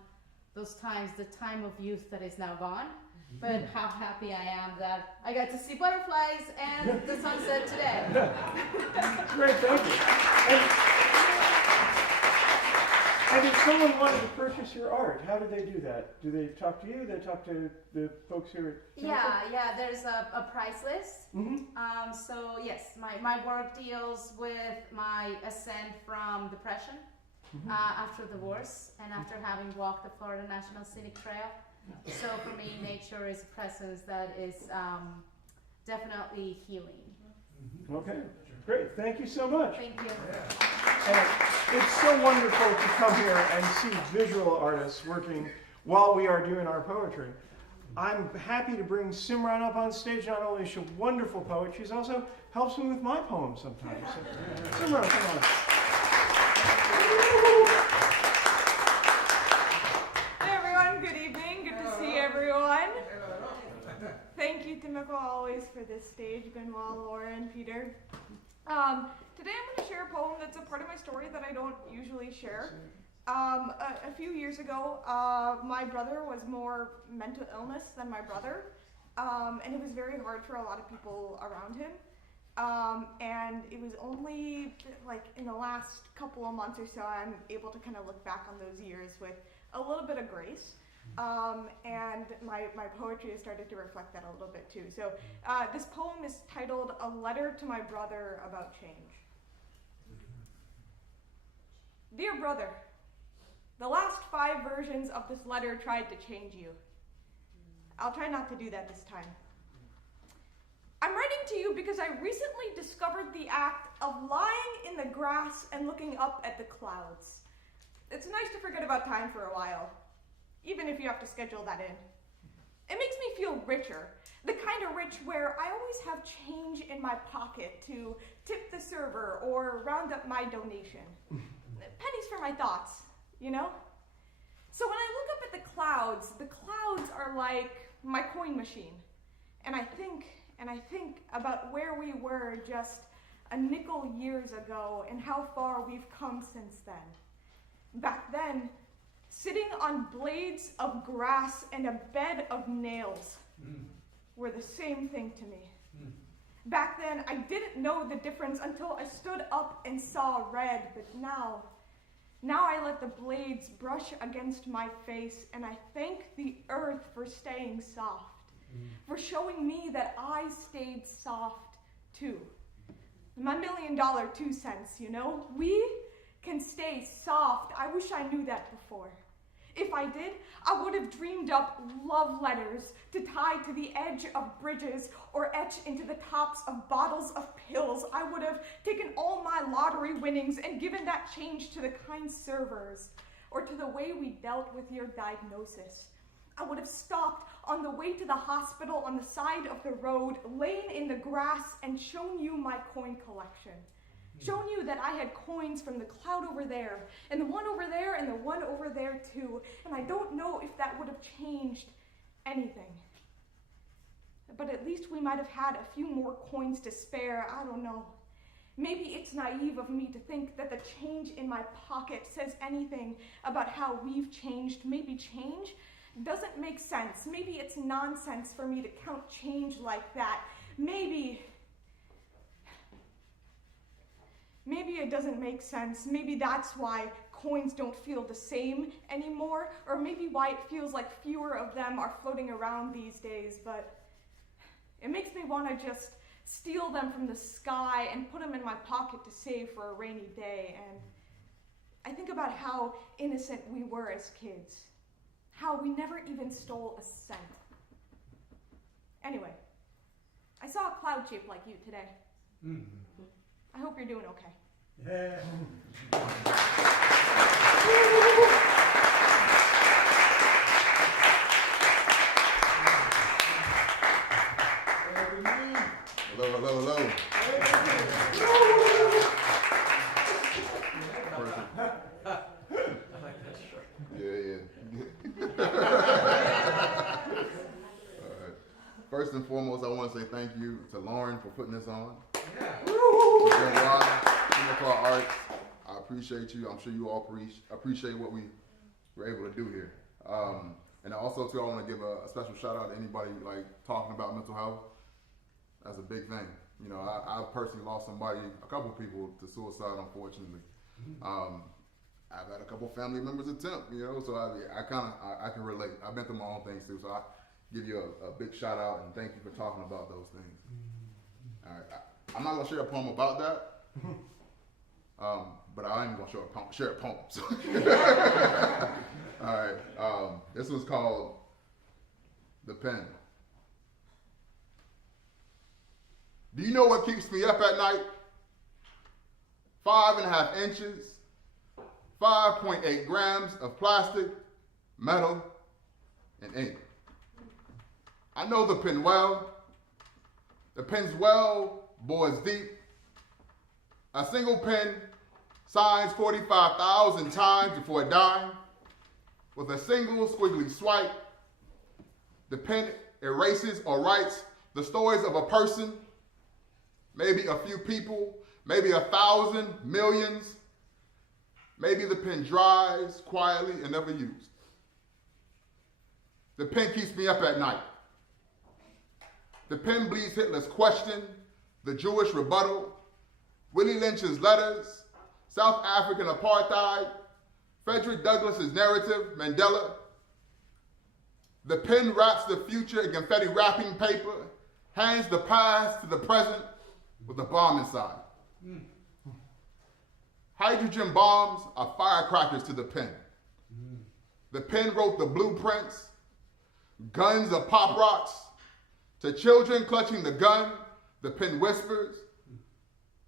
those times, the time of youth that is now gone. But how happy I am that I got to see butterflies and the sunset today. Great, thank you. And if someone wanted to purchase your art, how do they do that? Do they talk to you? They talk to the folks here at Timucua? Yeah, there's a price list. So yes, my work deals with my ascent from depression after divorce and after having walked the Florida National Scenic Trail. So for me, nature is a presence that is definitely healing. Okay, great. Thank you so much. Thank you. And it's so wonderful to come here and see visual artists working while we are doing our poetry. I'm happy to bring Simran up on stage. Not only is she a wonderful poet, she also helps me with my poems sometimes. So, Simran, come on. Hey everyone, good evening. Good to see everyone. Thank you, Timucua, always for this stage. Benoit, Laura, and Peter. Today I'm going to share a poem that's a part of my story that I don't usually share. A few years ago, my brother was more mental illness than my brother, and it was very hard for a lot of people around him. And it was only like in the last couple of months or so I'm able to kind of look back on those years with a little bit of grace. And my poetry has started to reflect that a little bit too. So this poem is titled A Letter to My Brother About Change. Dear brother, the last 5 versions of this letter tried to change you. I'll try not to do that this time. I'm writing to you because I recently discovered the act of lying in the grass and looking up at the clouds. It's nice to forget about time for a while, even if you have to schedule that in. It makes me feel richer, the kind of rich where I always have change in my pocket to tip the server or round up my donation. Pennies for my thoughts, you know? So when I look up at the clouds are like my coin machine. And I think about where we were just a nickel years ago and how far we've come since then. Back then, sitting on blades of grass and a bed of nails were the same thing to me. Back then, I didn't know the difference until I stood up and saw red, but now I let the blades brush against my face, and I thank the earth for staying soft, for showing me that I stayed soft too. My $1 million 2 cents, you know? We can stay soft. I wish I knew that before. If I did, I would have dreamed up love letters to tie to the edge of bridges or etch into the tops of bottles of pills. I would have taken all my lottery winnings and given that change to the kind servers or to the way we dealt with your diagnosis. I would have stopped on the way to the hospital on the side of the road, lain in the grass and shown you my coin collection. Shown you that I had coins from the cloud over there, and the one over there, and the one over there too, and I don't know if that would have changed anything. But at least we might have had a few more coins to spare, I don't know. Maybe it's naive of me to think that the change in my pocket says anything about how we've changed. Maybe change doesn't make sense. Maybe it's nonsense for me to count change like that. Maybe it doesn't make sense. Maybe that's why coins don't feel the same anymore, or maybe why it feels like fewer of them are floating around these days, but it makes me want to just steal them from the sky and put them in my pocket to save for a rainy day. And I think about how innocent we were as kids, how we never even stole a cent. Anyway, I saw a cloud shaped like you today. I hope you're doing okay. Yeah. Hello, hello, hello. Yeah. All right. First and foremost, I want to say thank you to Lauren for putting this on. Arts, I appreciate you. I'm sure you all appreciate what we were able to do here. And also, too, I want to give a special shout out to anybody like talking about mental health. That's a big thing. You know, I personally lost somebody, a couple people to suicide, unfortunately. I've had a couple family members attempt, you know, so I can relate. I've been through my own things too, so I give you a big shout out and thank you for talking about those things. All right, I'm not gonna share a poem about that, but I am gonna share a poem. So. All right, this one's called The Pen. Do you know what keeps me up at night? 5.5 inches, 5.8 grams of plastic, metal, and ink. I know the pen well. The pen's well bores deep. A single pen signs 45,000 times before a dime. With a single squiggly swipe, the pen erases or writes the stories of a person, maybe a few people, maybe 1,000, millions. Maybe the pen dries quietly and never used. The pen keeps me up at night. The pen bleeds Hitler's question, the Jewish rebuttal, Willie Lynch's letters, South African apartheid, Frederick Douglass's narrative, Mandela. The pen wraps the future in confetti wrapping paper, hands the past to the present with a bomb inside. Hydrogen bombs are firecrackers to the pen. The pen wrote the blueprints, guns are pop rocks. To children clutching the gun, the pen whispers,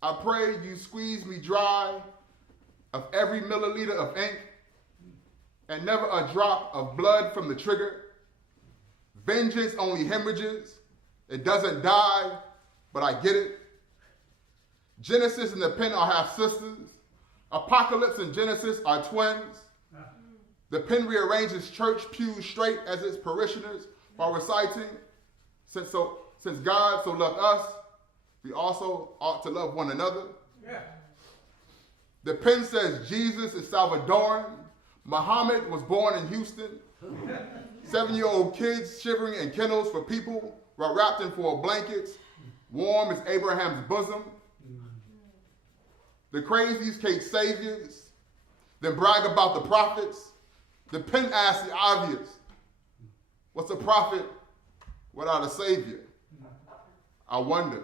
I pray you squeeze me dry of every milliliter of ink and never a drop of blood from the trigger. Vengeance only hemorrhages. It doesn't die, but I get it. Genesis and the pen are half sisters. Apocalypse and Genesis are twins. The pen rearranges church pews straight as its parishioners while reciting, since God so loved us, we also ought to love one another. Yeah. The pen says Jesus is Salvadoran. Muhammad was born in Houston. 7-year-old kids shivering in kennels for people wrapped in 4 blankets, warm as Abraham's bosom. The crazies cake saviors, then brag about the prophets. The pen asks the obvious, what's a prophet without a savior? I wonder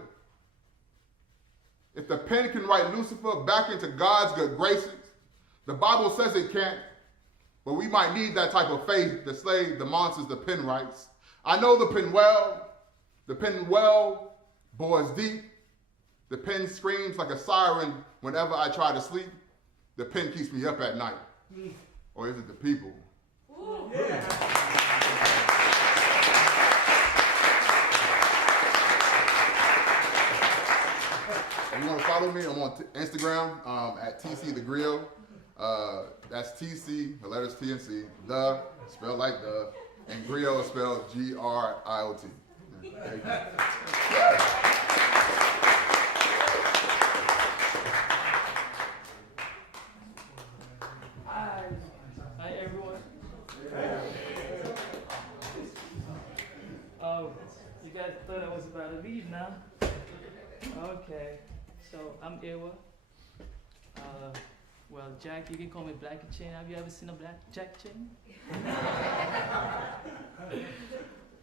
if the pen can write Lucifer back into God's good graces. The Bible says it can't, but we might need that type of faith to slay the monsters the pen writes. I know the pen well. The pen well bores deep. The pen screams like a siren whenever I try to sleep. The pen keeps me up at night. Or is it the people? Ooh. Yeah. If you want to follow me, I'm on Instagram at TC The Grill. That's TC, the letters T and C, the, spelled like the, and Grill is spelled Griot. Thank you. Hi everyone. You guys thought I was about to leave now? Okay, so I'm Ewa. Well, Jack, you can call me Blackie Chain. Have you ever seen a black Jack Chain?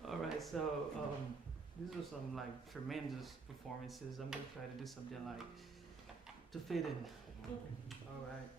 All right, so these are some like tremendous performances. I'm gonna try to do something like to fit in. All right.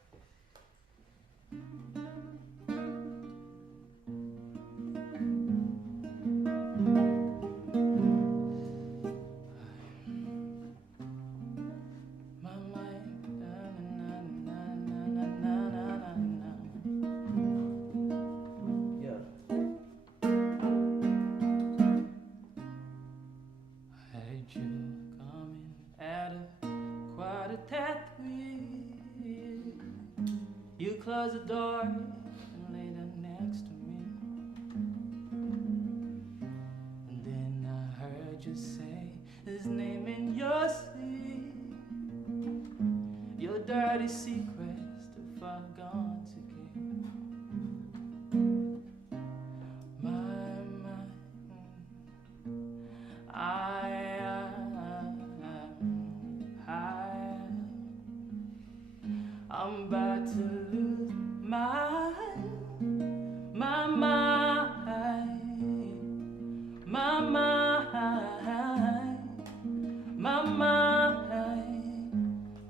Close the door and lay down next to me. And then I heard you say his name in your sleep. Your dirty secrets too far gone to keep. I'm about to lose my mind, my mind.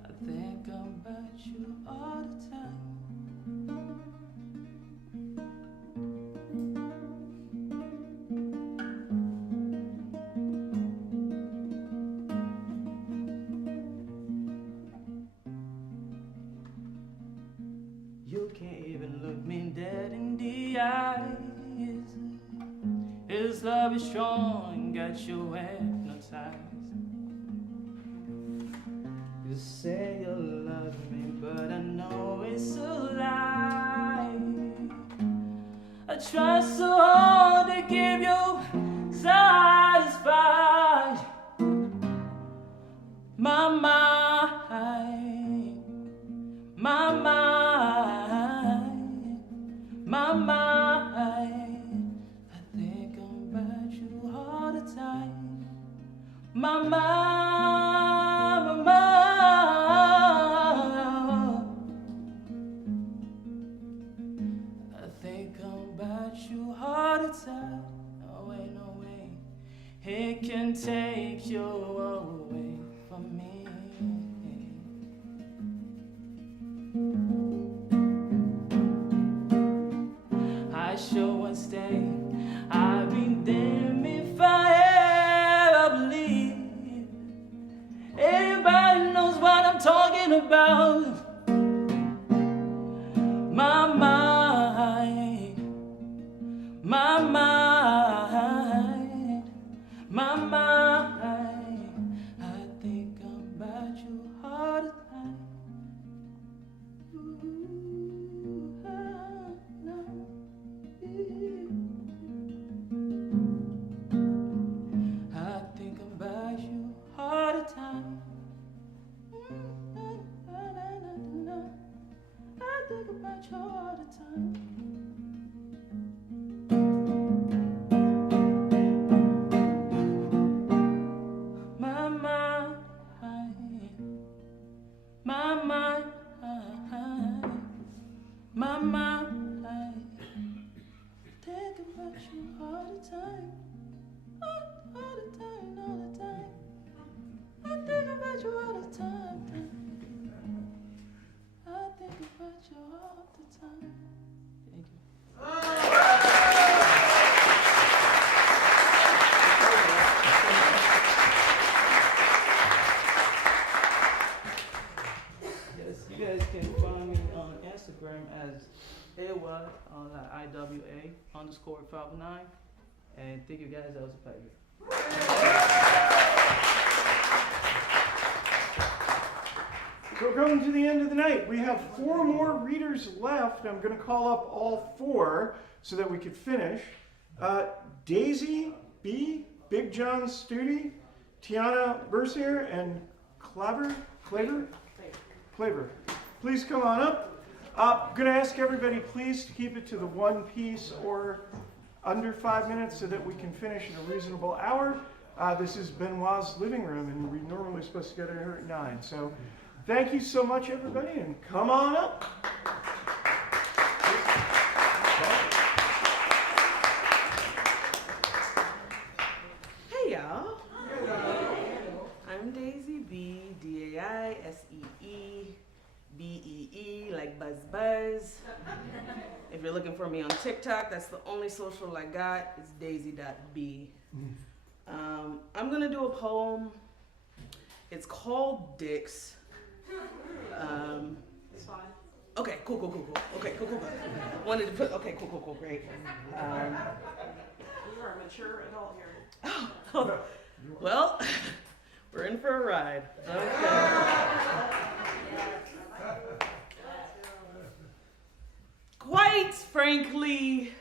I think about you all the time. You can't even look me dead in the eyes. His love is strong and got you hypnotized. You say you love me, but I know it's a lie. I try so hard to keep you satisfied. My mind, my mind, my mind. I think about you all the time. My mind, my mind. I think about you all the time. No way, no way. It can take you away from me. I sure would stay. I've been damned if I ever believe anybody knows what I'm talking about. My mind, my mind, my mind. I think about you all the time. I think about you all the time. I think about you all the time. My mind, my mind, my mind. Think about you all the time. All the time, all the time. I think about you all the time. I think about you all the time. Thank you. Yes, you guys can find me on Instagram as AWA on IWA_509. And thank you guys, that was a pleasure. So we're coming to the end of the night. We have 4 more readers left. I'm going to call up all 4 so that we could finish. Daisy B, Big John Studi, Tiana Bersier, and Claver. Please come on up. I'm going to ask everybody please to keep it to the one piece or under 5 minutes so that we can finish in a reasonable hour. This is Benoit's living room, and we're normally supposed to get here at 9. So Thank you so much, everybody, and come on up. Hey, y'all. I'm Daisy B, D-A-I-S-E-E, B-E-E, like Buzz Buzz. If you're looking for me on TikTok, that's the only social I got. It's daisy.b. I'm gonna do a poem. It's called Dicks. It's fine. Okay, cool. Okay, cool. Wanted to put, okay, cool, great. You are a mature adult here. Oh, well, we're in for a ride. Okay. Quite frankly,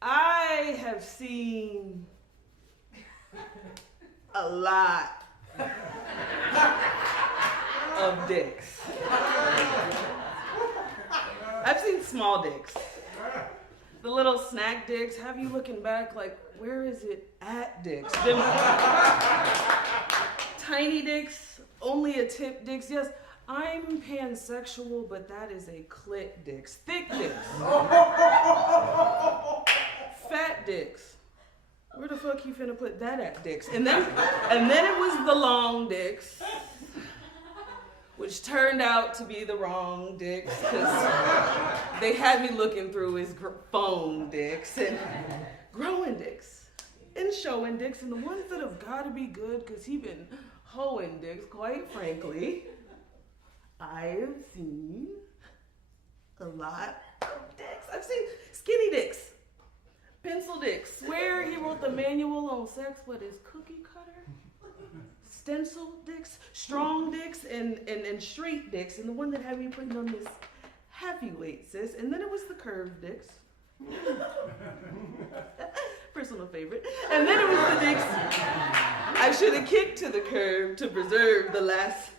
I have seen a lot of dicks. I've seen small dicks. The little snack dicks have you looking back like, where is it at dicks? Them tiny dicks, only a tip dicks. Yes, I'm pansexual, but that is a clit dicks. Thick dicks. Fat dicks. Where the fuck you finna put that at dicks? And then it was the long dicks, which turned out to be the wrong dicks because they had me looking through his phone dicks and growing dicks and showing dicks and the ones that have got to be good because he been hoeing dicks, quite frankly. I've seen a lot of dicks. I've seen skinny dicks, pencil dicks, swear he wrote the manual on sex with his cookie cutter, stencil dicks, strong dicks, and straight dicks, and the one that had me putting on this heavyweight, sis. And then it was the curved dicks. Personal favorite. And then it was the dicks I should have kicked to the curb to preserve the last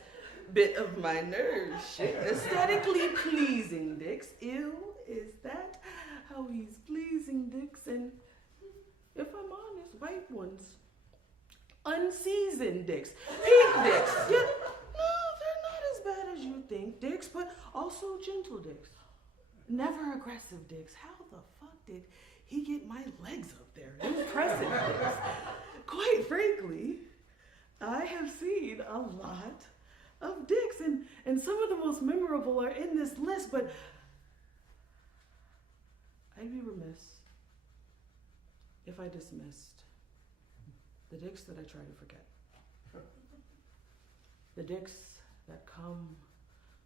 bit of my nerve shit. Aesthetically pleasing dicks. Ew, is that how he's pleasing dicks? And if I'm honest, white ones. Unseasoned dicks. Pink dicks. Yeah, no, they're not as bad as you think, dicks, but also gentle dicks. Never aggressive dicks. How the fuck did he get my legs up there? Impressive dicks. Quite frankly, I have seen a lot of dicks, and some of the most memorable are in this list, but I'd be remiss if I dismissed the dicks that I try to forget. The dicks that come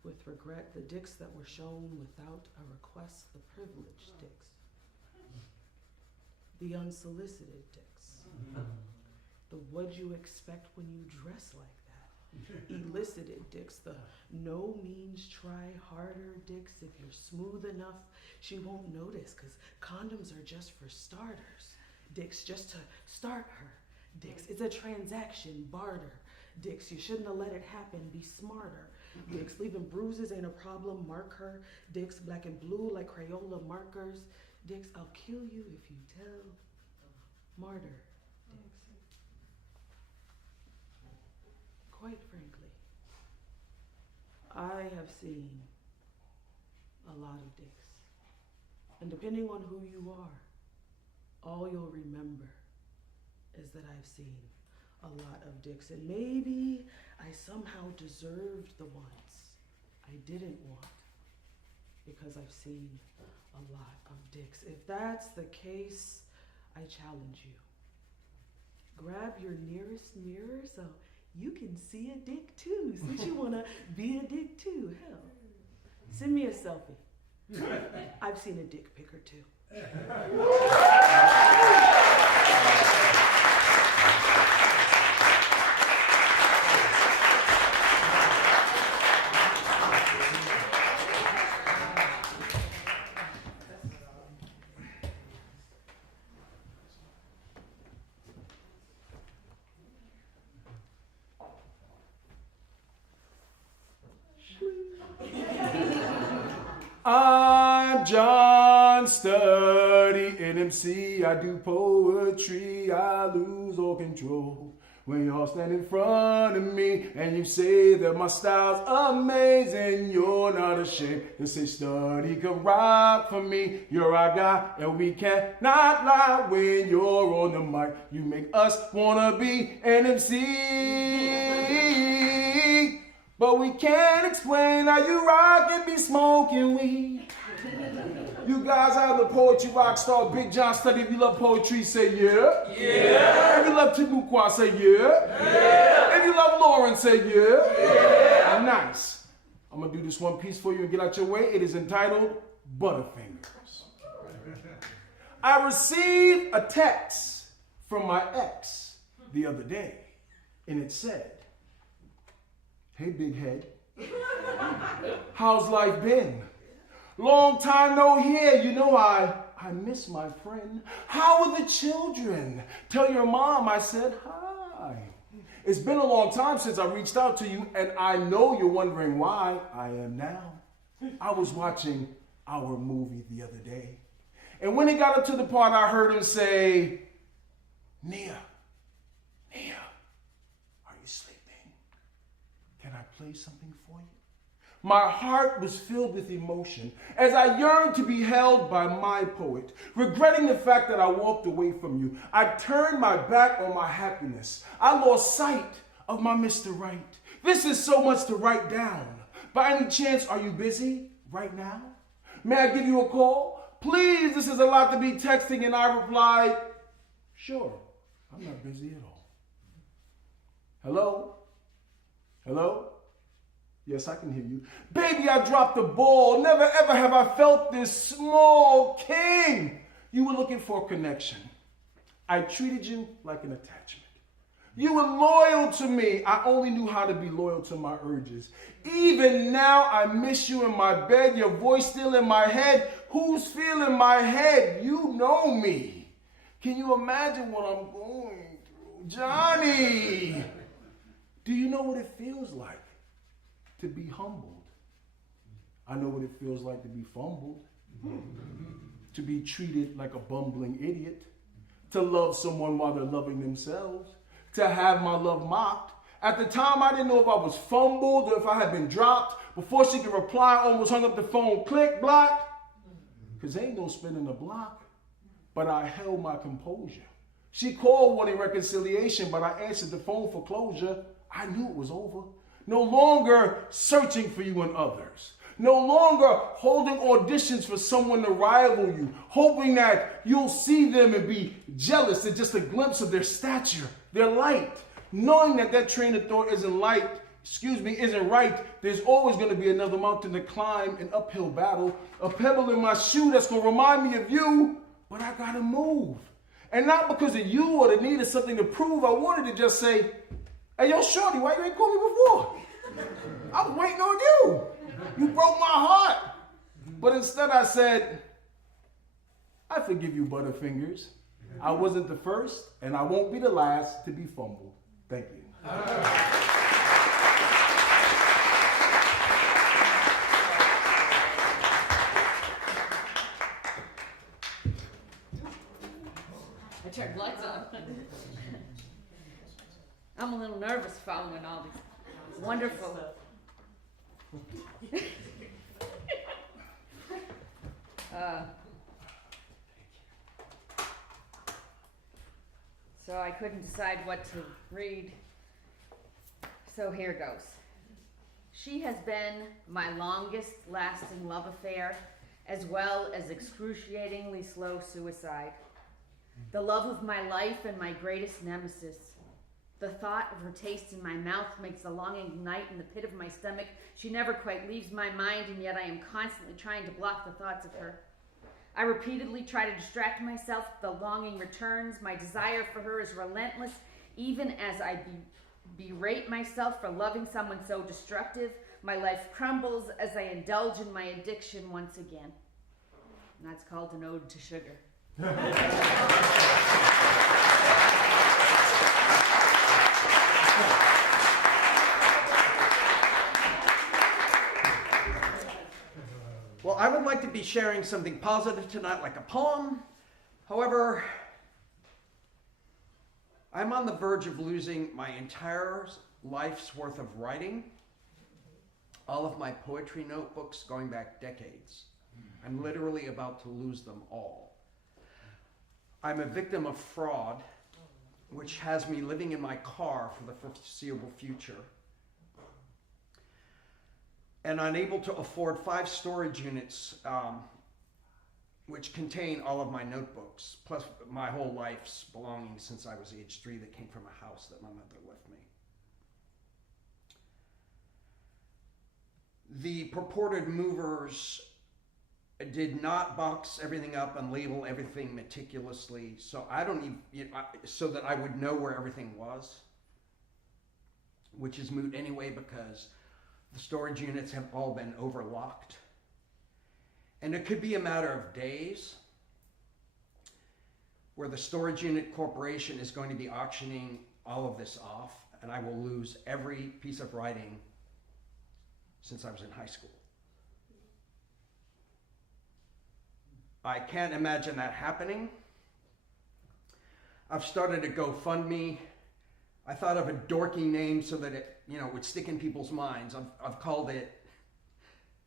with regret, the dicks that were shown without a request, the privileged dicks, the unsolicited dicks, the what'd you expect when you dress like that, elicited dicks, the no means try harder dicks. If you're smooth enough, she won't notice because condoms are just for starters. Dicks just to start her. Dicks, it's a transaction, barter. Dicks, you shouldn't have let it happen, be smarter. Dicks, leaving bruises ain't a problem, mark her. Dicks, black and blue like Crayola markers. Dicks, I'll kill you if you tell. Martyr. Dicks. Quite frankly, I have seen a lot of dicks. And depending on who you are, all you'll remember is that I've seen a lot of dicks. And maybe I somehow deserved the ones I didn't want because I've seen a lot of dicks. If that's the case, I challenge you. Grab your nearest mirror so you can see a dick too, since you wanna be a dick too. Hell, send me a selfie. I've seen a dick picker too. I'm John, study NMC. I do poetry, I lose all control When you're standing in front of me and you say that my style's amazing, you're not ashamed to say study can rock for me. You're our guy and we cannot lie. When you're on the mic, you make us wanna be an MC. But we can't explain how you rock and be smoking weed. You guys are the poetry rock star, Big John Study. If you love poetry, say yeah. Yeah. If you love Timuqua, say yeah. Yeah. If you love Lauren, say yeah. Yeah. Nice. I'm gonna do this one piece for you and get out your way. It is entitled Butterfingers. I received a text from my ex the other day, and it said, "Hey, big head, how's life been? Long time no hear. You know I miss my friend. How are the children? Tell your mom I said hi. It's been a long time since I reached out to you, and I know you're wondering why I am now. I was watching our movie the other day, and when it got up to the part, I heard him say, Nia, are you sleeping? Can I play something for you?" My heart was filled with emotion as I yearned to be held by my poet. Regretting the fact that I walked away from you, I turned my back on my happiness. I lost sight of my Mr. Right. This is so much to write down. By any chance, are you busy right now? May I give you a call? Please, this is a lot to be texting. And I replied, sure, I'm not busy at all. Hello? Hello? Yes, I can hear you. Baby, I dropped the ball. Never ever have I felt this small king. You were looking for a connection. I treated you like an attachment. You were loyal to me. I only knew how to be loyal to my urges. Even now, I miss you in my bed. Your voice still in my head. Who's feeling my head? You know me. Can you imagine what I'm going through? Johnny, do you know what it feels like to be humbled? I know what it feels like to be fumbled, to be treated like a bumbling idiot, to love someone while they're loving themselves, to have my love mocked. At the time, I didn't know if I was fumbled or if I had been dropped. Before she could reply, I almost hung up the phone, click, blocked, because ain't no spinning the block. But I held my composure. She called wanting reconciliation, but I answered the phone for closure. I knew it was over. No longer searching for you and others. No longer holding auditions for someone to rival you, hoping that you'll see them and be jealous at just a glimpse of their stature, their light. Knowing that that train of thought isn't right, there's always going to be another mountain to climb, an uphill battle, a pebble in my shoe that's going to remind me of you, but I got to move. And not because of you or the need of something to prove. I wanted to just say, hey, yo, shorty, why you ain't called me before? I was waiting on you. You broke my heart. But instead I said, I forgive you, Butterfingers. I wasn't the first, and I won't be the last to be fumbled. Thank you. I turned lights on. I'm a little nervous following all these wonderful. So I couldn't decide what to read. So here goes. She has been my longest lasting love affair, as well as excruciatingly slow suicide. The love of my life and my greatest nemesis. The thought of her taste in my mouth makes the longing ignite in the pit of my stomach. She never quite leaves my mind, and yet I am constantly trying to block the thoughts of her. I repeatedly try to distract myself. The longing returns. My desire for her is relentless, even as I berate myself for loving someone so destructive. My life crumbles as I indulge in my addiction once again. And that's called an ode to sugar. Well, I would like to be sharing something positive tonight, like a poem. However, I'm on the verge of losing my entire life's worth of writing, all of my poetry notebooks going back decades. I'm literally about to lose them all. I'm a victim of fraud, which has me living in my car for the foreseeable future, and unable to afford 5 storage units which contain all of my notebooks, plus my whole life's belongings since I was age 3 that came from a house that my mother left me. The purported movers did not box everything up and label everything meticulously, so I don't even, so that I would know where everything was, which is moot anyway because the storage units have all been overlocked. And it could be a matter of days where the storage unit corporation is going to be auctioning all of this off, and I will lose every piece of writing since I was in high school. I can't imagine that happening. I've started a GoFundMe. I thought of a dorky name so that it, would stick in people's minds. I've called it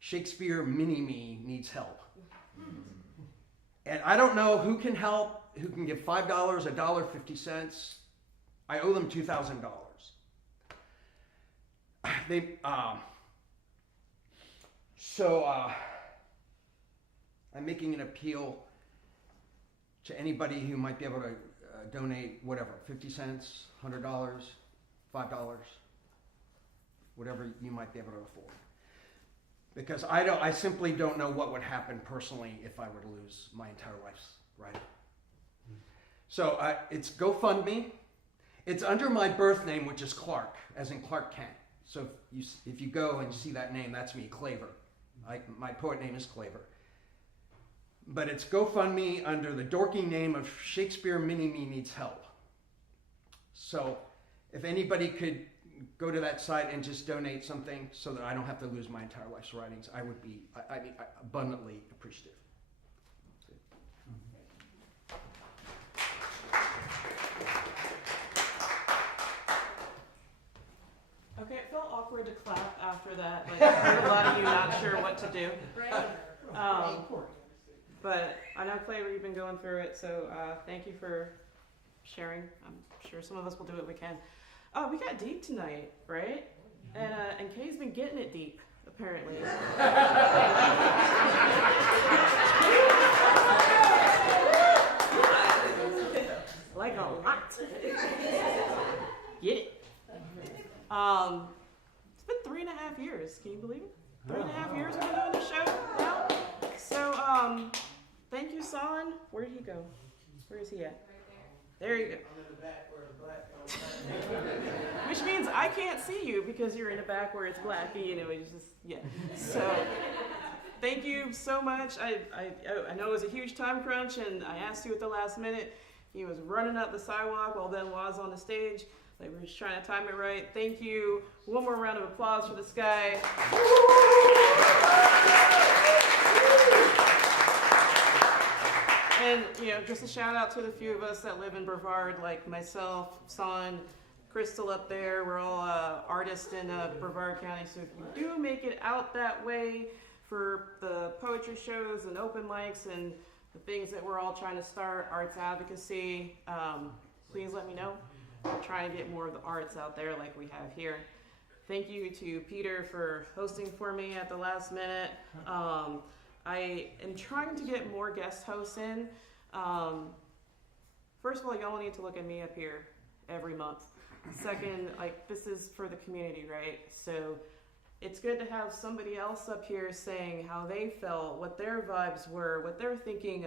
Shakespeare Mini-Me Needs Help. And I don't know who can help, who can give $5, $1.50. I owe them $2,000. I'm making an appeal to anybody who might be able to donate whatever, 50 cents, $100, $5, whatever you might be able to afford. Because I simply don't know what would happen personally if I were to lose my entire life's writing. So it's GoFundMe. It's under my birth name, which is Clark, as in Clark Kent. So if you go and you see that name, that's me, Claver. My poet name is Claver. But it's GoFundMe under the dorky name of Shakespeare Mini-Me Needs Help. So if anybody could go to that site and just donate something so that I don't have to lose my entire life's writings, I would be abundantly appreciative. Okay, it felt awkward to clap after that. Like, I heard a lot of you not sure what to do. But I know, Claver, you've been going through it, so thank you for sharing. I'm sure some of us will do what we can. We got deep tonight, right? And Kay's been getting it deep, apparently. Like a lot. Get it. It's been 3.5 years. Can you believe it? 3.5 years we've been doing this show now. So, thank you, Son. Where did he go? Where is he at? There you go. I'm in the back where it's black. Which means I can't see you because you're in the back where it's black. It's just, yeah. So, thank you so much. I know it was a huge time crunch, and I asked you at the last minute. He was running up the sidewalk while Ben was on the stage. Like, we're just trying to time it right. Thank you. One more round of applause for this guy. And, just a shout out to the few of us that live in Brevard, like myself, Son, Crystal up there. We're all artists in Brevard County. So if you do make it out that way for the poetry shows and open mics and the things that we're all trying to start, arts advocacy, please let me know. We're trying to get more of the arts out there like we have here. Thank you to Peter for hosting for me at the last minute. I am trying to get more guest hosts in. First of all, y'all need to look at me up here every month. Second, this is for the community, right? So it's good to have somebody else up here saying how they felt, what their vibes were, what they're thinking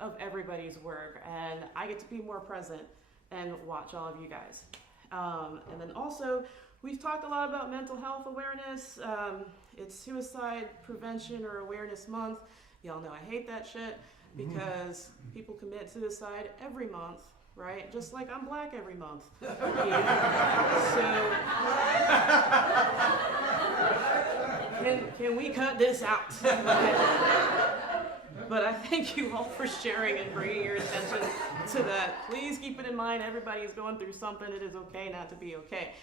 of everybody's work. And I get to be more present and watch all of you guys. And then also, we've talked a lot about mental health awareness. It's Suicide Prevention or Awareness Month. Y'all know I hate that shit because people commit suicide every month, right? Just like I'm black every month. So, can we cut this out? But I thank you all for sharing and bringing your attention to that. Please keep it in mind, everybody is going through something. It is okay not to be okay.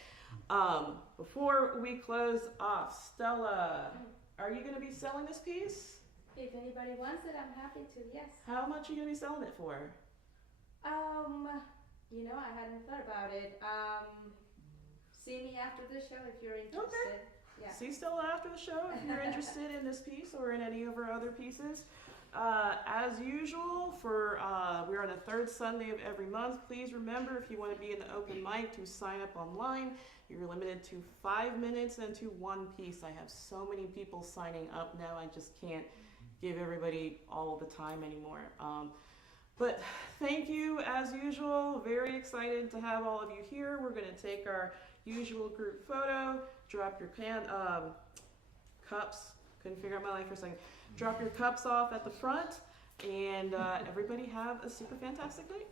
Before we close off, Stella, are you going to be selling this piece? If anybody wants it, I'm happy to, yes. How much are you going to be selling it for? You know, I hadn't thought about it. See me after the show if you're interested. Okay. Yeah. See Stella after the show if you're interested in this piece or in any of our other pieces. As usual, we're on the third Sunday of every month. Please remember, if you want to be in the open mic, to sign up online. You're limited to 5 minutes and to one piece. I have so many people signing up now, I just can't give everybody all the time anymore. But thank you, as usual. Very excited to have all of you here. We're going to take our usual group photo. Drop your cups. Couldn't figure out my life for a second. Drop your cups off at the front, and everybody have a super fantastic night.